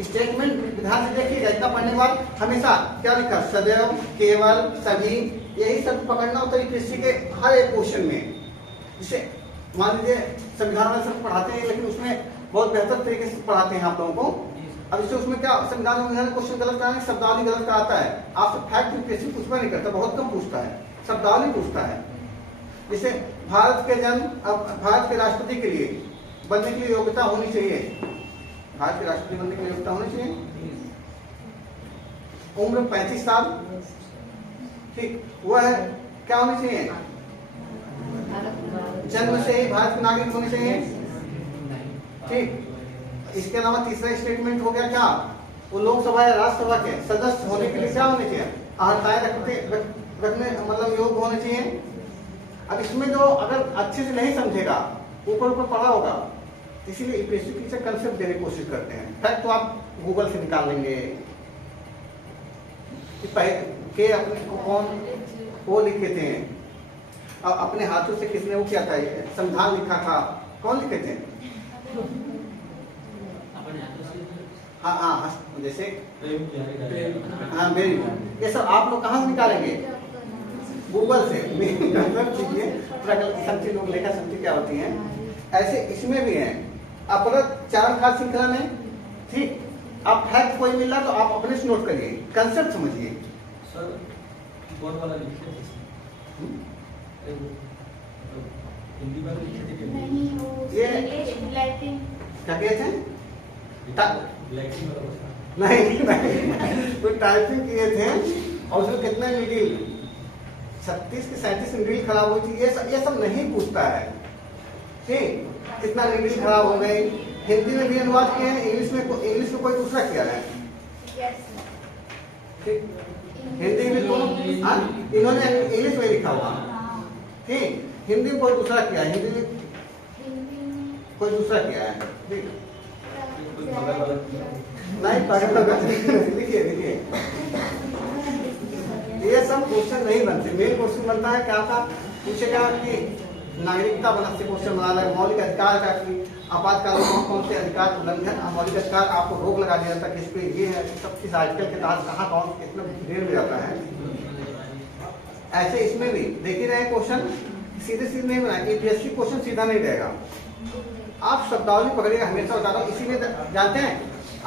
स्टेटमेंट ध्यान से देखिएगा, इतना पढ़ने के बाद हमेशा क्या लिखा, सदैव, केवल, सभी, यही सब पकड़ना होता है यूपीएससी के हर एक क्वेश्चन में। जिसे मान लीजिए संविधान वाले सब पढ़ाते हैं, लेकिन उसमें बहुत बेहतर तरीके से पढ़ाते हैं आप लोगों को। अब इससे उसमें क्या संविधान में क्वेश्चन गलत कराने, शब्दावली गलत कराता है, आपसे फैक्ट यूपीएससी पूछना नहीं करता, बहुत कम पूछता है, शब्दावली पूछता है। जैसे भारत के जन्म, अब भारत के राष्ट्रपति के लिए बनने के लिए योग्यता होनी चाहिए, भारत के राष्ट्रपति बनने के लिए योग्यता होनी चाहिए, उम्र 35 साल, ठीक, वह है क्या होनी चाहिए, जन्म से ही भारत के नागरिक होने चाहिए, ठीक। इसके अलावा तीसरा स्टेटमेंट हो गया क्या, वो लोकसभा या राज्यसभा के सदस्य होने के लिए क्या होने चाहिए, अर्हताएं रखने मतलब योग्य होने चाहिए। अब इसमें जो अगर अच्छे से नहीं समझेगा, ऊपर ऊपर पढ़ा होगा, इसीलिए यूपीएससी पीछे कंसेप्ट देने की कोशिश करते हैं। फैक्ट तो आप गूगल से निकाल लेंगे कि अपने को कौन वो लिखे थे, अब अपने हाथों से किसने वो किया था, संविधान लिखा था, कौन लिखे थे, हाँ हाँ, जैसे हाँ वेरी गुड, ये सब आप लोग कहाँ से निकालेंगे, गूगल से। प्रकृति लोग लेखा शक्ति क्या होती है, ऐसे इसमें भी है। अपराध चारण खास श्रृंखला में, ठीक, आप फैक्ट कोई मिल रहा तो आप अपने से नोट करिए, कंसेप्ट समझिए। सर बोर्ड वाला लिखे हिंदी वाला लिखे थे नहीं, वो ये लाइटिंग क्या कहते हैं, नहीं वो टाइपिंग किए थे और उसमें कितना मिडिल 36 की 37 मिडिल खराब हुई थी, ये सब नहीं पूछता है, ठीक, कितना मिडिल खराब हो गई। हिंदी में भी अनुवाद किए हैं, इंग्लिश में कोई दूसरा किया है, ठीक, हिंदी में दोनों, इन्होंने इंग्लिश में लिखा हुआ, ठीक, हिंदी में कोई दूसरा किया है, हिंदी में कोई दूसरा किया है, ठीक, नहीं पागल लिखिए लिखिए, ये सब क्वेश्चन नहीं बनते। मेन क्वेश्चन बनता है क्या था, पूछेगा कि नागरिकता बना से क्वेश्चन बना है, मौलिक अधिकार का कि आपातकाल में कौन से अधिकार उल्लंघन, मौलिक अधिकार आपको रोक लगा दिया जाता है, किस पे ये है, सब किस आर्टिकल के तहत कहाँ कौन कितना देर में जाता है। ऐसे इसमें भी देख ही रहे क्वेश्चन सीधे सीधे नहीं बनाए, यूपीएससी क्वेश्चन सीधा नहीं रहेगा, आप शब्दावली पकड़िएगा, हमेशा बताता हूँ। इसीलिए जानते हैं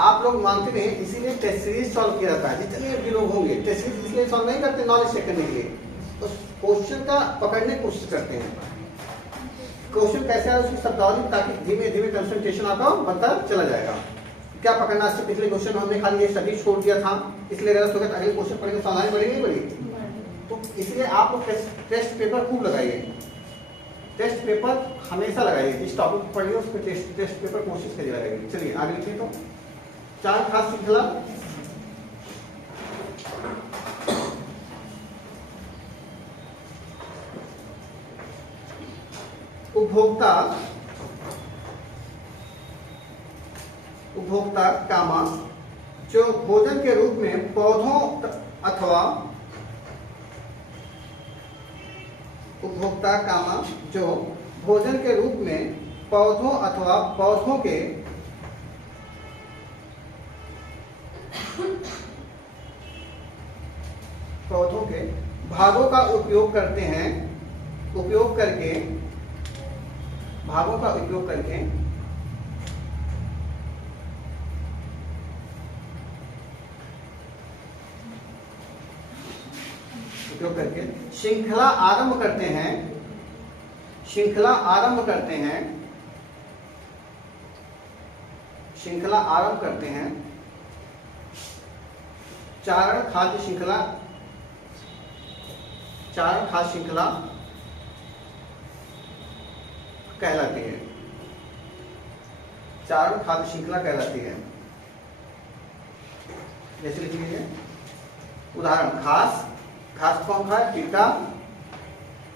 आप लोग मानते नहीं, इसीलिए टेस्ट सीरीज सॉल्व किया जाता है, जितने भी लोग होंगे टेस्ट सीरीज इसलिए सॉल्व नहीं करते नॉलेज चेक करने के लिए, तो क्वेश्चन का पकड़ने की कोशिश करते हैं, क्वेश्चन कैसे है उसकी शब्दावली, ताकि धीमे धीमे कंसंट्रेशन आपका बनता चला जाएगा। क्या पकड़ना, इससे पिछले क्वेश्चन हमने खाली ये सभी छोड़ दिया था, इसलिए गलत हो गया, अगले क्वेश्चन पढ़ेंगे सावधानी बढ़ेगी नहीं बढ़ेगी, तो इसलिए आप लोग टेस्ट पेपर खूब लगाइए, टेस्ट पेपर हमेशा लगाइए, जिस टॉपिक पढ़िए उस पर टेस्ट पेपर कोशिश करिए लगाइए। चलिए आगे लिखिए, तो चार खास श्रृंखला, उपभोक्ता कामा जो भोजन के रूप में पौधों अथवा उपभोक्ता कामा जो भोजन के रूप में पौधों अथवा पौधों के भागों का उपयोग करते हैं, उपयोग करके भागों का उपयोग करके श्रृंखला आरंभ करते हैं, श्रृंखला आरंभ करते हैं, श्रृंखला आरंभ करते हैं, चारण खाद्य श्रृंखला, चारण खाद्य श्रृंखला कहलाती है, चारण खाद्य श्रृंखला कहलाती है। जैसे लिख लीजिए उदाहरण, घास, घास कौन खा है, टीटा,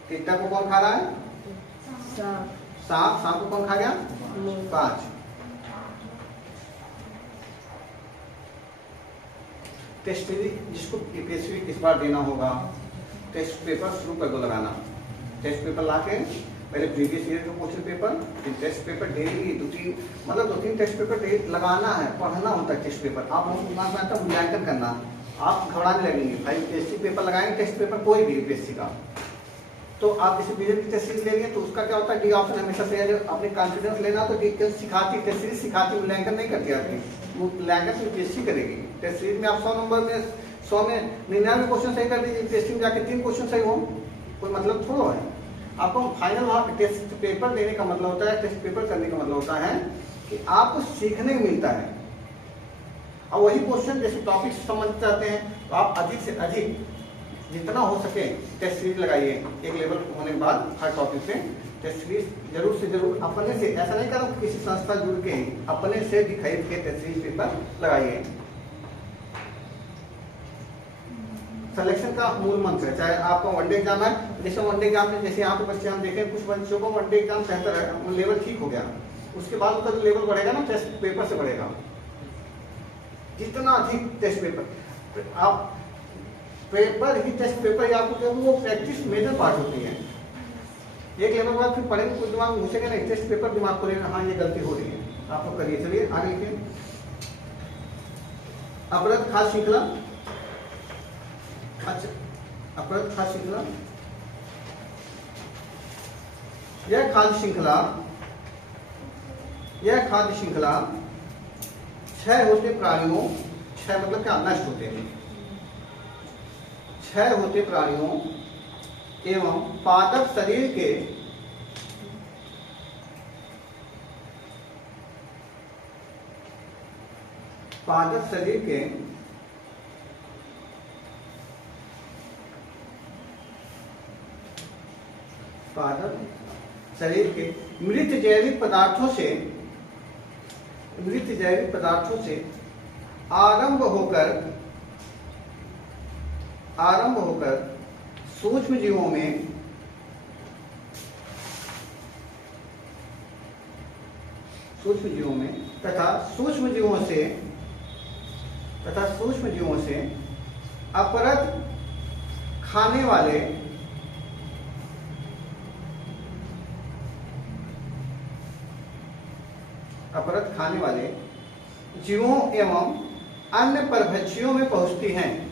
टीटा को कौन खा रहा है, सांप, सांप को कौन खा गया, 5। टेस्ट जिसको यूपीएससी इस बार देना होगा, टेस्ट पेपर शुरू कर दो लगाना, टेस्ट पेपर लाके पहले प्रीवियस ईयर का क्वेश्चन पेपर, फिर test paper daily 2-3 test paper daily लगाना है, पढ़ना होता है टेस्ट पेपर। आप मूल्यांकन करना, आप घबराने लगेंगे भाई टेस्ट पेपर लगाएंगे, टेस्ट पेपर कोई भी यूपीएससी का, तो आप किसी पीरियड की टेस्ट सीरीज ले लिए तो उसका क्या होता है, डी ऑप्शन हमेशा से है। अपने कॉन्फिडेंस लेना तो डी सिखाती, टेस्ट सीरीज सिखाती, मूल्यांकन नहीं करती आपकी, मूल्यांकन यूपीएससी करेगी। टेस्ट सीरीज में आप 100 नंबर में 100 में 99 क्वेश्चन सही कर लीजिए, टेस्ट में जाके 3 क्वेश्चन सही हो, कोई मतलब थोड़ा है। आपको फाइनल वहाँ टेस्ट पेपर देने का मतलब होता है, टेस्ट पेपर करने का मतलब होता है कि आपको सीखने को मिलता है। और वही क्वेश्चन जैसे टॉपिक से संबंधित रहते हैं तो आप अधिक से अधिक जितना हो सके टेस्ट सीरीज लगाइए। एक लेवल होने के बाद हर टॉपिक पे टेस्ट सीरीज जरूर से जरूर अपने से, ऐसा नहीं करो किसी संस्था जुड़ के ही, अपने से भी खरीद के टेस्ट सीरीज पेपर लगाइए। सिलेक्शन का मूल मंत्र है, चाहे आपका वनडे एग्जाम है, जैसे वनडे एग्जाम में जैसे यहाँ पे बच्चे हम देखें, कुछ बच्चों को वनडे एग्जाम बेहतर है, लेवल ठीक हो गया, उसके बाद उनका लेवल बढ़ेगा ना टेस्ट पेपर से बढ़ेगा। जितना अधिक टेस्ट पेपर आप पेपर ही टेस्ट पेपर ही आपको क्या वो प्रैक्टिस मेजर पार्ट होती है। एक लेवल बाद फिर पढ़ेंगे कुछ दिमाग घुसेगा नहीं, टेस्ट पेपर दिमाग खोलेगा, हाँ ये गलती हो रही है, आपको करिए। चलिए आगे लिखिए। अपराध खास श्रृंखला, अच्छा अपराध खास श्रृंखला, यह खाद्य श्रृंखला, यह खाद्य श्रृंखला क्षय होते प्राणियों, क्षय मतलब क्या, नष्ट होते हैं, क्षय होते प्राणियों एवं पादप शरीर के पादप शरीर के पादप शरीर के मृत जैविक पदार्थों से, मृत जैविक पदार्थों से आरंभ होकर सूक्ष्म जीवों में तथा सूक्ष्म जीवों से अपरत खाने वाले जीवों एवं अन्य परभक्षियों में पहुंचती हैं।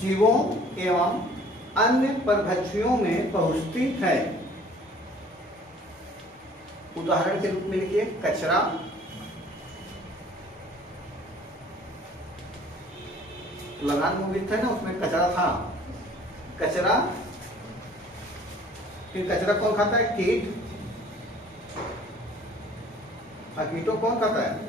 जीवों एवं अन्य परभक्षियों में पहुंचती है। उदाहरण के रूप में लिखिए कचरा, लगान मूवी था ना, उसमें कचरा था, कचरा, फिर कचरा कौन खाता है, कीट, कीटों कौन खाता है,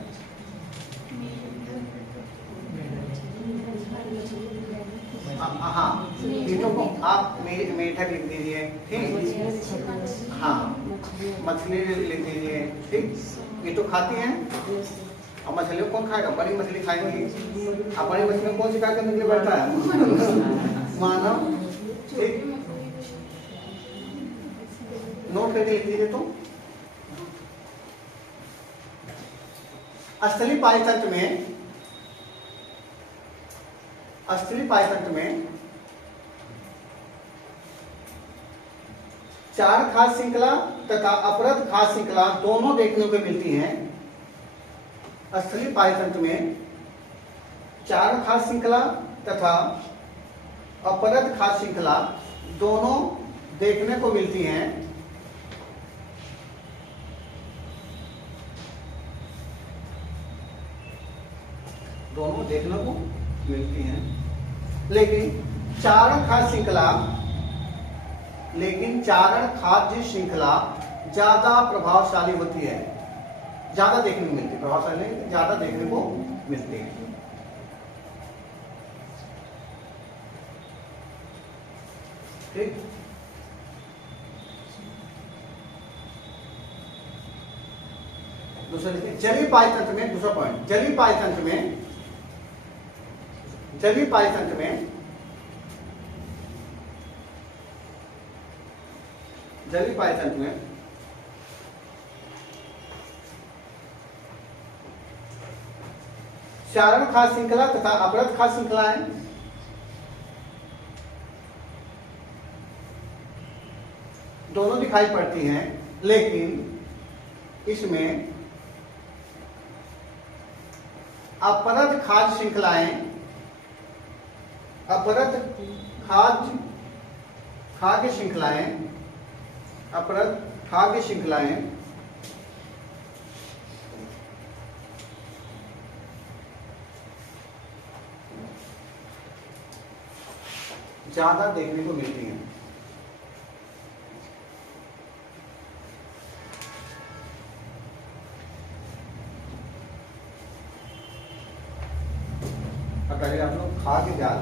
हाँ कीटों को आप मेढक लिख दीजिए, ठीक, हाँ मछली लिख दीजिए, ठीक, कीटों खाती हैं। और मछलियों कौन खाएगा, बड़ी मछली खाएंगी, अब बड़ी मछली कौन शिकार करने के लिए बैठा है, मानव, ठीक, नोट करके लिख दीजिए। तो स्थलीय पाचतंत्र में 4 खाद्य श्रृंखला तथा अपरद खाद्य श्रृंखला दोनों देखने को मिलती हैं। स्थलीय पाचतंत्र में 4 खाद्य श्रृंखला तथा अपरद खाद्य श्रृंखला दोनों देखने को मिलती हैं। दोनों देखने को मिलती हैं, लेकिन चारण खाद्य श्रृंखला ज्यादा प्रभावशाली होती है, ज्यादा देखने को मिलती है, प्रभावशाली नहीं, ज्यादा देखने को मिलती है। ठीक, दूसरा लिखिए जलीय पाचतंत्र में, दूसरा पॉइंट, जलीय पाचतंत्र में 4 खाद्य श्रृंखला तथा अपरद खाद्य श्रृंखला है। दोनों दिखाई पड़ती हैं, लेकिन इसमें अपरद खाद्य श्रृंखलाएं, अपरद खाद्य श्रृंखलाएं, अपरद खाद्य श्रृंखलाएं ज्यादा देखने को मिलती हैं। पहले आप लोग खाद्य जाल,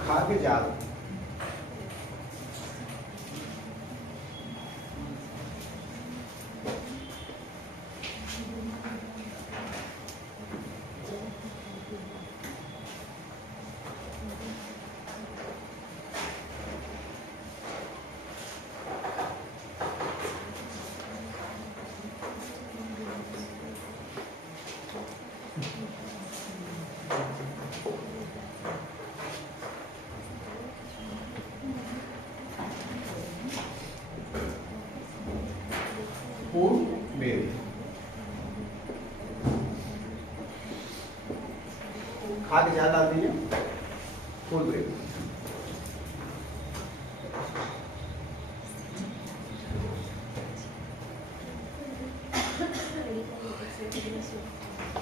खाद्य जाल पूर्ण वेद, खाद्य जाल डाल दीजिए, पूर्ण वेद।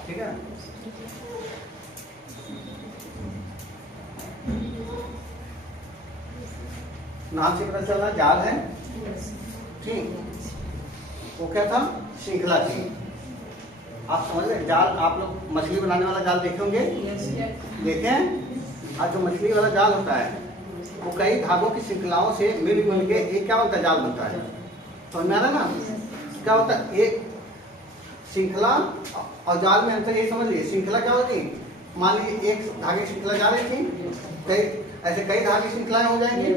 ठीक है, नाम से पता चला जाल है। ठीक, वो क्या था? श्रृंखला थी। आप समझ रहे? जाल, आप लोग मछली बनाने वाला जाल देखे होंगे, देखें? और जो मछली वाला जाल होता है वो कई धागों की श्रृंखलाओं से मिल के एक क्या बनता है? जाल बनता है। समझ में आ रहा ना? क्या होता है? एक श्रृंखला और जाल में अंतर ये समझ लीजिए। श्रृंखला क्या होती? मान लीजिए एक धागे की श्रृंखला जा रही थी, ऐसे कई धागे की श्रृंखलाएं हो जाएंगी,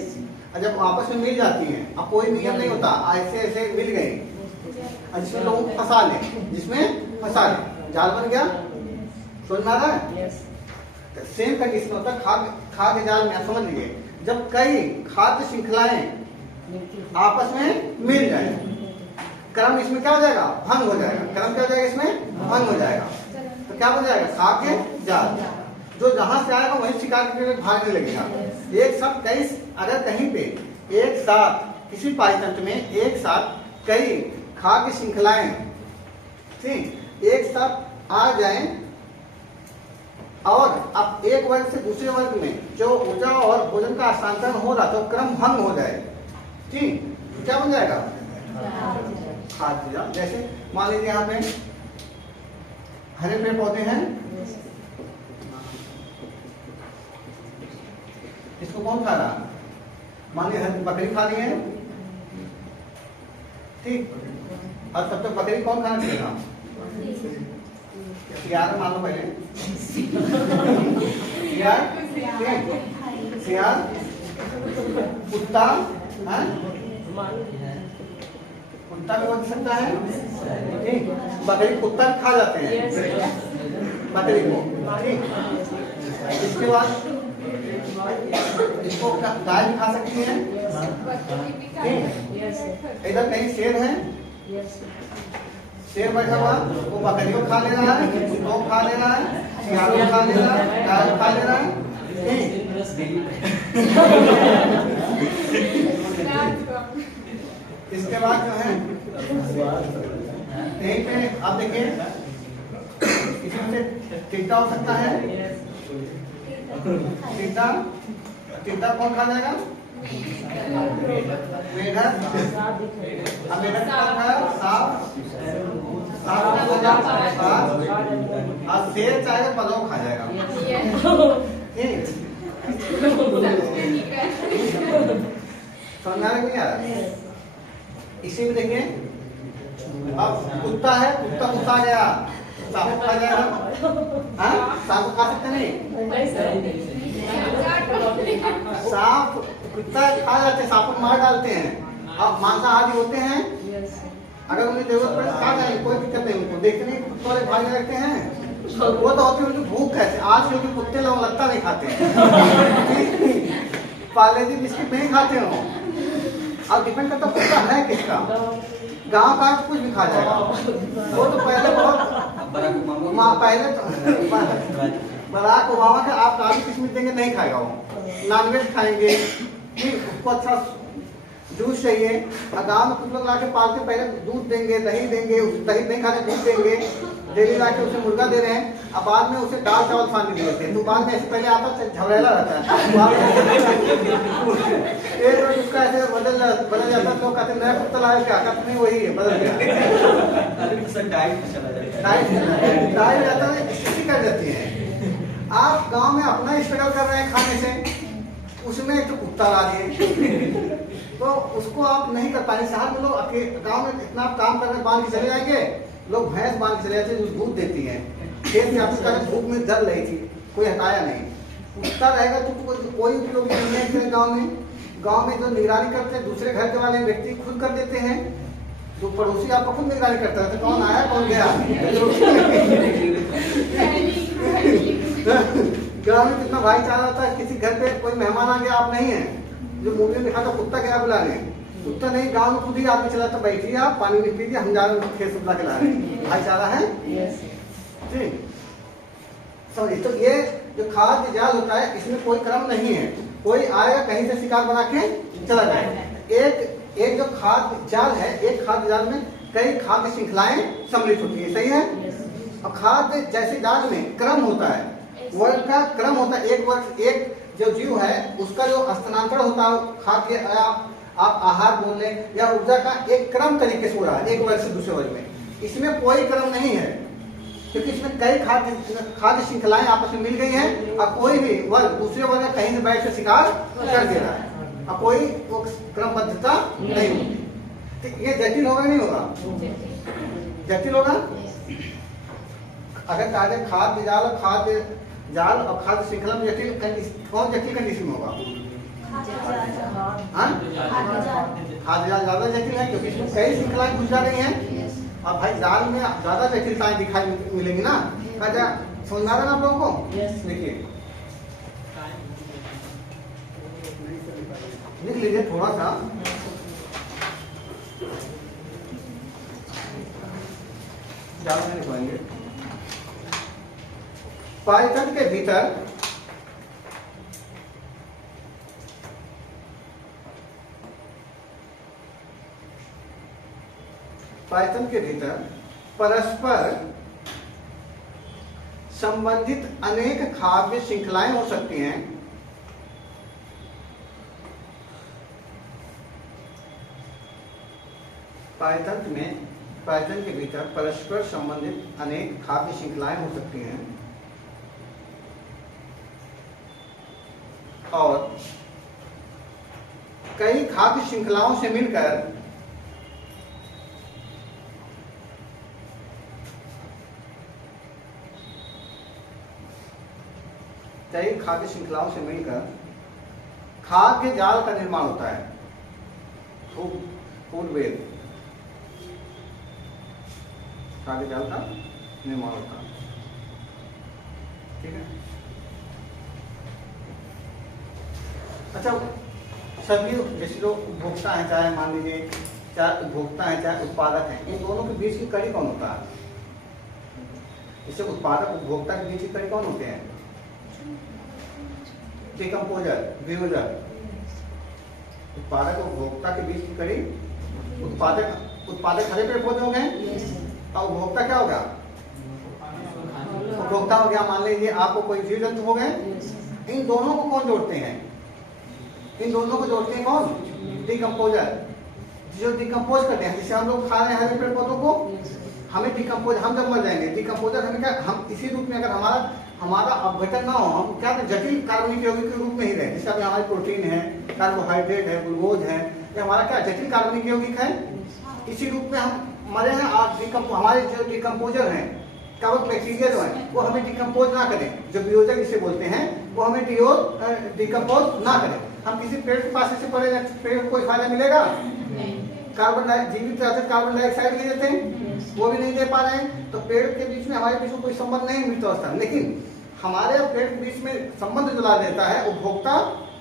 और जब आपस में मिल जाती हैं, अब कोई नियम नहीं होता, ऐसे ऐसे मिल गई, जिसमें लोगों को फंसा ले, जिसमें फंसा ले, जाल बन गया। समझ में आ रहा है? सेम का इसमें होता है खाद्य जाल में। समझ लीजिए, जब कई खाद्य श्रृंखलाएं आपस में मिल जाए, क्रम इसमें क्या हो जाएगा? भंग हो जाएगा। क्रम क्या हो जाएगा? इसमें भंग हो जाएगा। तो क्या बन जाएगा? खाद्य जाल। जो जहां से आएगा वहीं शिकार करके भागने लगेगा। एक साथ कई, अगर कहीं पे एक साथ किसी पारितंत्र में एक साथ कई खाद्य श्रृंखलाएं, ठीक, एक साथ आ जाएं और अब एक वर्ग से दूसरे वर्ग में जो ऊर्जा और भोजन का हस्तांतरण हो रहा तो क्रम भंग हो जाए, ठीक, तो क्या बन जाएगा? खाद्य जाल। जैसे मान लीजिए यहाँ पे हरे पेड़ पौधे हैं, इसको कौन खा रहा? मान लीजिए बकरी खा रही है, ठीक, और तब तक बकरी कौन खाना चाहिए? सियार मान लो पहले, सियार, कुत्ता, कुत्ता भी बन सकता है, ठीक, बकरी कुत्ता खा जाते हैं बकरी को, ठीक। इसके बाद इसको गाय भी खा सकती है, ठीक। इधर कहीं शेर है, शेर बैठा हुआ, वो बकरी को खा ले रहा है, कुत्तों को खा ले रहा है, सियार को खा ले रहा है, गाय को खा ले रहा है, ठीक। इसके बाद जो है यहीं पे आप देखिए, इसमें से टिड्डा हो सकता है, टिड्डा, टिड्डा कौन खा जाएगा? मेढक, अब मेढक कौन खाया? सांप, सांप क्या हो जाएगा? सांप, और शेर चाहेगा पलव खा जाएगा, ठीक। समझ में नहीं आ रहा? इसी में देखिए, अब कुत्ता है, कुत्ता घुसा गया, सांप खा जाएगा, हाँ? सांप को खा सकते नहीं? सांप, कुत्ता खा जाते हैं, सांप को मार डालते हैं। अब मांसाहारी होते हैं, अगर उन्हें जरूरत पड़े खा जाएंगे, कोई दिक्कत नहीं उनको। देखते नहीं कुत्ते वाले भागने लगते हैं, वो तो होती है उनकी भूख। कैसे आजकल के कुत्ते लोग लगता नहीं खाते हैं, पार्ले जी बिस्किट नहीं खाते हो। अब डिपेंड करता कुत्ता है किसका। गांव का कुछ भी खा जाएगा। वो तो पहले बहुत पहले तो बराक ओबामा के आप काफी किस्में देंगे नहीं खाएगा वो। नॉनवेज खाएंगे, उसको अच्छा जूस चाहिए। और गाँव में कुछ लोग लाके पाल के पहले दूध देंगे, दही देंगे, दही नहीं खाते दूध देंगे, डेली लाके उसे मुर्गा दे रहे हैं। अब बाद में उसे दाल चावल खाने दे देते हैं। तो बाद में ऐसे पहले आता झमेला रहता है, एक रोज उसका ऐसे बदल जाता है। लोग कहते नया कुत्ता लाया क्या, कहते नहीं वही है, बदल गया। डाइट जाता है, स्थिति कर जाती है। आप गांव में अपना स्ट्रगल कर रहे हैं खाने से, उसमें एक तो कुत्ता ला दिए तो उसको आप नहीं कर पाएंगे। शहर में लोग गांव में इतना आप काम करने बांध के चले जाएंगे, लोग भैंस बांध के चले जाते हैं, दूध देती है। खेत में आपको धूप में जल रही थी, कोई हटाया नहीं। कुत्ता रहेगा तो कोई भी लोग नहीं है गाँव में जो निगरानी करते हैं दूसरे घर के वाले व्यक्ति खुद कर देते हैं। जो पड़ोसी आपको खुद निगरानी करता है, तो कौन आया कौन गया। गाँव में कितना भाईचारा होता है, किसी घर पे कोई मेहमान आ गया आप नहीं है, जो मूवी में दिखा था कुत्ता क्या बुलाने, कुत्ता नहीं, गाँव में खुद ही आदमी चला, तो बैठिए आप पानी भी पीजिए, हम जा रहे हैं खेत सुबह के ला रहे हैं। भाईचारा है ठीक। समझिए, तो ये जो खाद्य जाल होता है इसमें कोई क्रम नहीं है, कोई आएगा कहीं से शिकार बना के चला जाएगा। एक जो खाद्य जाल है, एक खाद्य जाल में कई खाद्य श्रृंखलाएं सम्मिलित होती है, सही है। और खाद्य जैसे जाल में क्रम होता है, वर्ग का क्रम होता है। एक वर्ग एक जो जीव है उसका जो स्थानांतरण होता है खाद्य, आप आहार बोल लें या ऊर्जा का, एक क्रम तरीके से हो रहा है एक वर्ग से दूसरे वर्ग में। इसमें कोई क्रम नहीं है, क्योंकि इसमें कई खाद्य श्रृंखलाएं आपस में मिल गई हैं और कोई भी वर्ग दूसरे वर्ग में कहीं से बैठ कर शिकार कर दे रहा है और कोई वो क्रमबद्धता नहीं होती। तो ये जटिल होगा नहीं होगा, जटिल होगा। अगर खाद्य जाल और खाद्य श्रृंखला में जटिल कौन जटिल कंडीशन में होगा? खाद्य जाल ज्यादा जटिल है, क्योंकि इसमें कई श्रृंखलाएं घुस जा रही हैं। और भाई जाल में ज्यादा जटिलताएं दिखाई मिलेंगी ना। अच्छा समझ आ रहा है ना आप लोगों को? देखिए लिख लीजिए थोड़ा सा। जाल में लिखवाएंगे पाइथन के भीतर परस्पर संबंधित अनेक खाद्य श्रृंखलाएं हो सकती हैं। पाइथन के भीतर परस्पर संबंधित अनेक खाद्य श्रृंखलाएं हो सकती हैं और कई खाद्य श्रृंखलाओं से मिलकर खाद्य जाल का निर्माण होता है। फूड वेब खाद्य जाल का निर्माण होता है, ठीक है। अच्छा सभी जैसे जो उपभोक्ता है, चाहे मान लीजिए चाहे उपभोक्ता है चाहे उत्पादक है, इन दोनों के बीच की कड़ी कौन होता है? इससे उत्पादक उपभोक्ता के बीच की कड़ी कौन होते हैं? डिकम्पोजर, वियोजक। उत्पादक और उपभोक्ता के बीच की कड़ी, उत्पादक हरे पेड़ पौधे हो गए और उपभोक्ता क्या हो गया? उपभोक्ता हो गया। मान लीजिए आपको कोई जीव जंतु हो गए, इन दोनों को कौन जोड़ते हैं? इन दोनों को जोड़ते हैं कौन? डिकम्पोजर, जो डिकम्पोज करते हैं। जैसे हम लोग खा रहे हैं हरे पेड़ पौधों को, हमें डिकम्पोज, हम जब मर जाएंगे डिकम्पोजर हमें क्या, हम इसी रूप में अगर हमारा अपघटन ना हो, हम क्या जटिल कार्बनिक यौगिक के रूप में ही रहे। जैसे अभी हमारी प्रोटीन है, कार्बोहाइड्रेट है, ग्लूकोज है, ये हमारा क्या जटिल कार्बनिक यौगिक है। इसी रूप में हम मरे हैं। हमारे जो डिकम्पोजर हैं, कवक बैक्टीरिया जो है, वो हमें डिकम्पोज ना करें, जो वियोजक जिसे बोलते हैं, वो हमें डिकम्पोज ना करें। हम किसी पेड़ के पास से पड़े, पेड़ को कोई फायदा मिलेगा? जीवित रहते कार्बन डाइऑक्साइड ले लेते हैं, वो भी नहीं दे पा रहे हैं। तो पेड़ के बीच में हमारे बीच में कोई संबंध नहीं मृत अवस्था। लेकिन हमारे पेड़ के बीच में संबंध जो ला देता है उपभोक्ता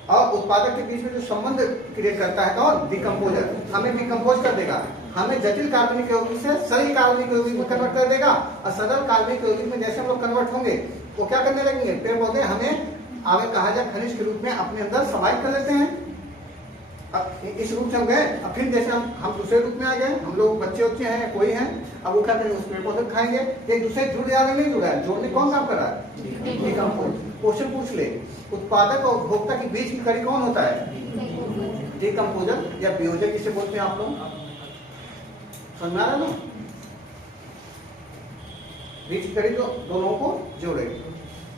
और उत्पादक के बीच में जो संबंध क्रिएट करता है कौन? डिकम्पोजर। हमें डिकम्पोज कर देगा, हमें जटिल कार्बनिक यौगिक से सरल कार्बनिक यौगिक में कन्वर्ट कर देगा, और सरल कार्बनिक यौगिक में जैसे हम लोग कन्वर्ट होंगे वो क्या करने लगेंगे? पेड़ पौधे हमें आगे कहा जाए खनिज के रूप में अपने अंदर समाहित कर लेते हैं। अब इस रूप से हम गए, अब फिर जैसे हम दूसरे रूप में आ गए, हम लोग बच्चे हैं, कोई हैं, अब वो क्या करेंगे? उस पेड़ पौधे खाएंगे, एक दूसरे जुड़ जाएगा, नहीं जुड़ा है, जोड़ने कौन काम कर रहा है? डिकम्पोज। क्वेश्चन पूछ ले, उत्पादक और उपभोक्ता के बीच की कड़ी कौन होता है? डिकम्पोजर या वियोजक जिसे बोलते हैं आप लोग, समझ में आ रहा है ना? बीच की कड़ी जो दोनों को जोड़े,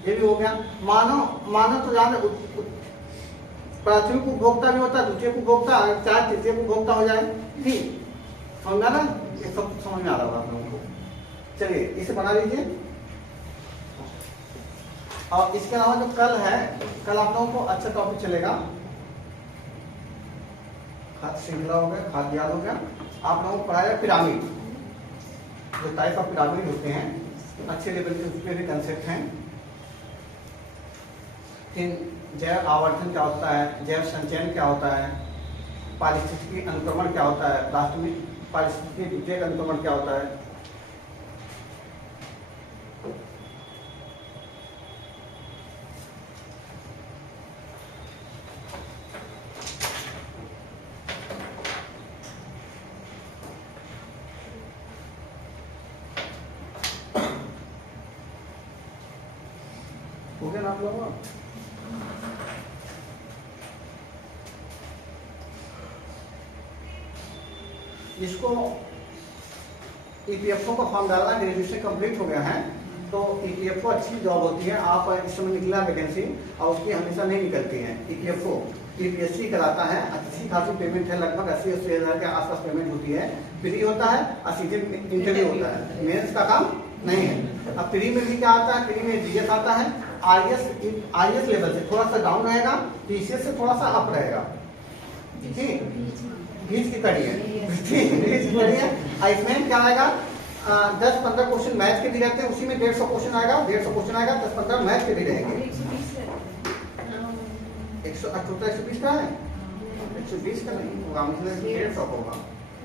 ये भी हो गया। मानव तो जान प्राथमिक उपभोक्ता भी होता है, द्वितीय उपभोक्ता, चाहे तृतीय उपभोक्ता हो जाए, ठीक समझा ना? ये सब समझ में आ रहा होगा आप लोगों को। चलिए इसे बना लीजिए। और इसके अलावा जो कल है, कल आप लोगों को अच्छा टॉपिक चलेगा, खाद्य श्रृंखला हो गया, खाद्य जाल हो गया। आप लोगों को पढ़ाया पिरामिड, जो टाइप ऑफ पिरामिड होते हैं, अच्छे लेवल के उसमें भी कंसेप्ट हैं। फिर जैव आवर्धन क्या होता है, जैव संचयन क्या होता है, पारिस्थितिकी अनुक्रमण क्या होता है, लास्ट में पारिस्थितिकी द्वितीयक अनुक्रमण क्या होता है। हो गया ना आप लोगों को? इसको ईपीएफओ का फॉर्म डालना, ग्रेजुएशन कंप्लीट हो गया है तो ईपीएफओ अच्छी जॉब होती है। आप इस समय निकला वैकेंसी और उसकी हमेशा नहीं निकलती है। ईपीएफओ टीपीएससी कराता है, अच्छी खासी पेमेंट है, लगभग 80 हज़ार के आसपास पेमेंट होती है। फ्री होता है और सीधे इंटरव्यू होता है, मेंस का काम नहीं है। अब फ्री में भी क्या आता है? फ्री में जीएस आता है, आईएएस लेवल से थोड़ा सा डाउन रहेगा, टीसीएस से थोड़ा सा अप रहेगा। ठीक, बीच की कड़ी है, बीच की कड़ी है। इसमें क्या आएगा? 10-15 क्वेश्चन मैथ के भी रहते हैं, उसी में 150 क्वेश्चन आएगा, 150 क्वेश्चन आएगा, 10-15 मैथ के भी रहेंगे। 120 का है, 120 का नहीं होगा, मतलब 150 होगा,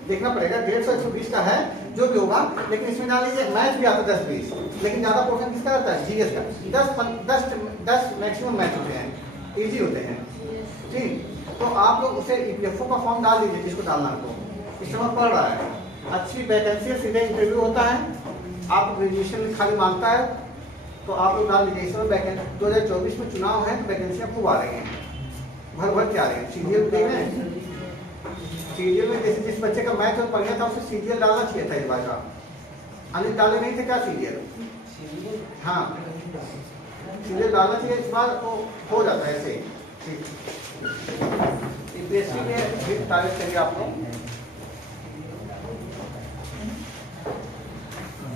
देखना पड़ेगा। 150-120 का है जो भी होगा, लेकिन इसमें डाल लीजिए मैथ भी आता है 10-20, लेकिन ज्यादा पोर्शन किसका रहता है? जीएस का। 10 मैक्सिमम मैथ होते हैं, इजी होते हैं। ठीक, तो आप लोग उसे ईपीएफओ का फॉर्म डाल दीजिए जिसको डालना है, तो इस समय पढ़ रहा है, अच्छी वैकेंसी है, सीधे इंटरव्यू होता है। आप ग्रेजुएशन खाली मांगता है तो आप लोग डाल दीजिए। इस समय वैकेंसी 2024 में चुनाव है तो वैकेंसियां खूब आ रही हैं, भर के आ रही है। सीरियल देख रहे हैं, सीरियल में जैसे जिस बच्चे का मैथ में पढ़ गया था उसे सीरियल डालना चाहिए था इस बार का। अनिल डाले नहीं थे क्या सीरियल? हाँ, सीरियल डालना चाहिए इस बार, तो हो जाता है ऐसे। यूपीएससी में भी तारीफ करिए आप लोग।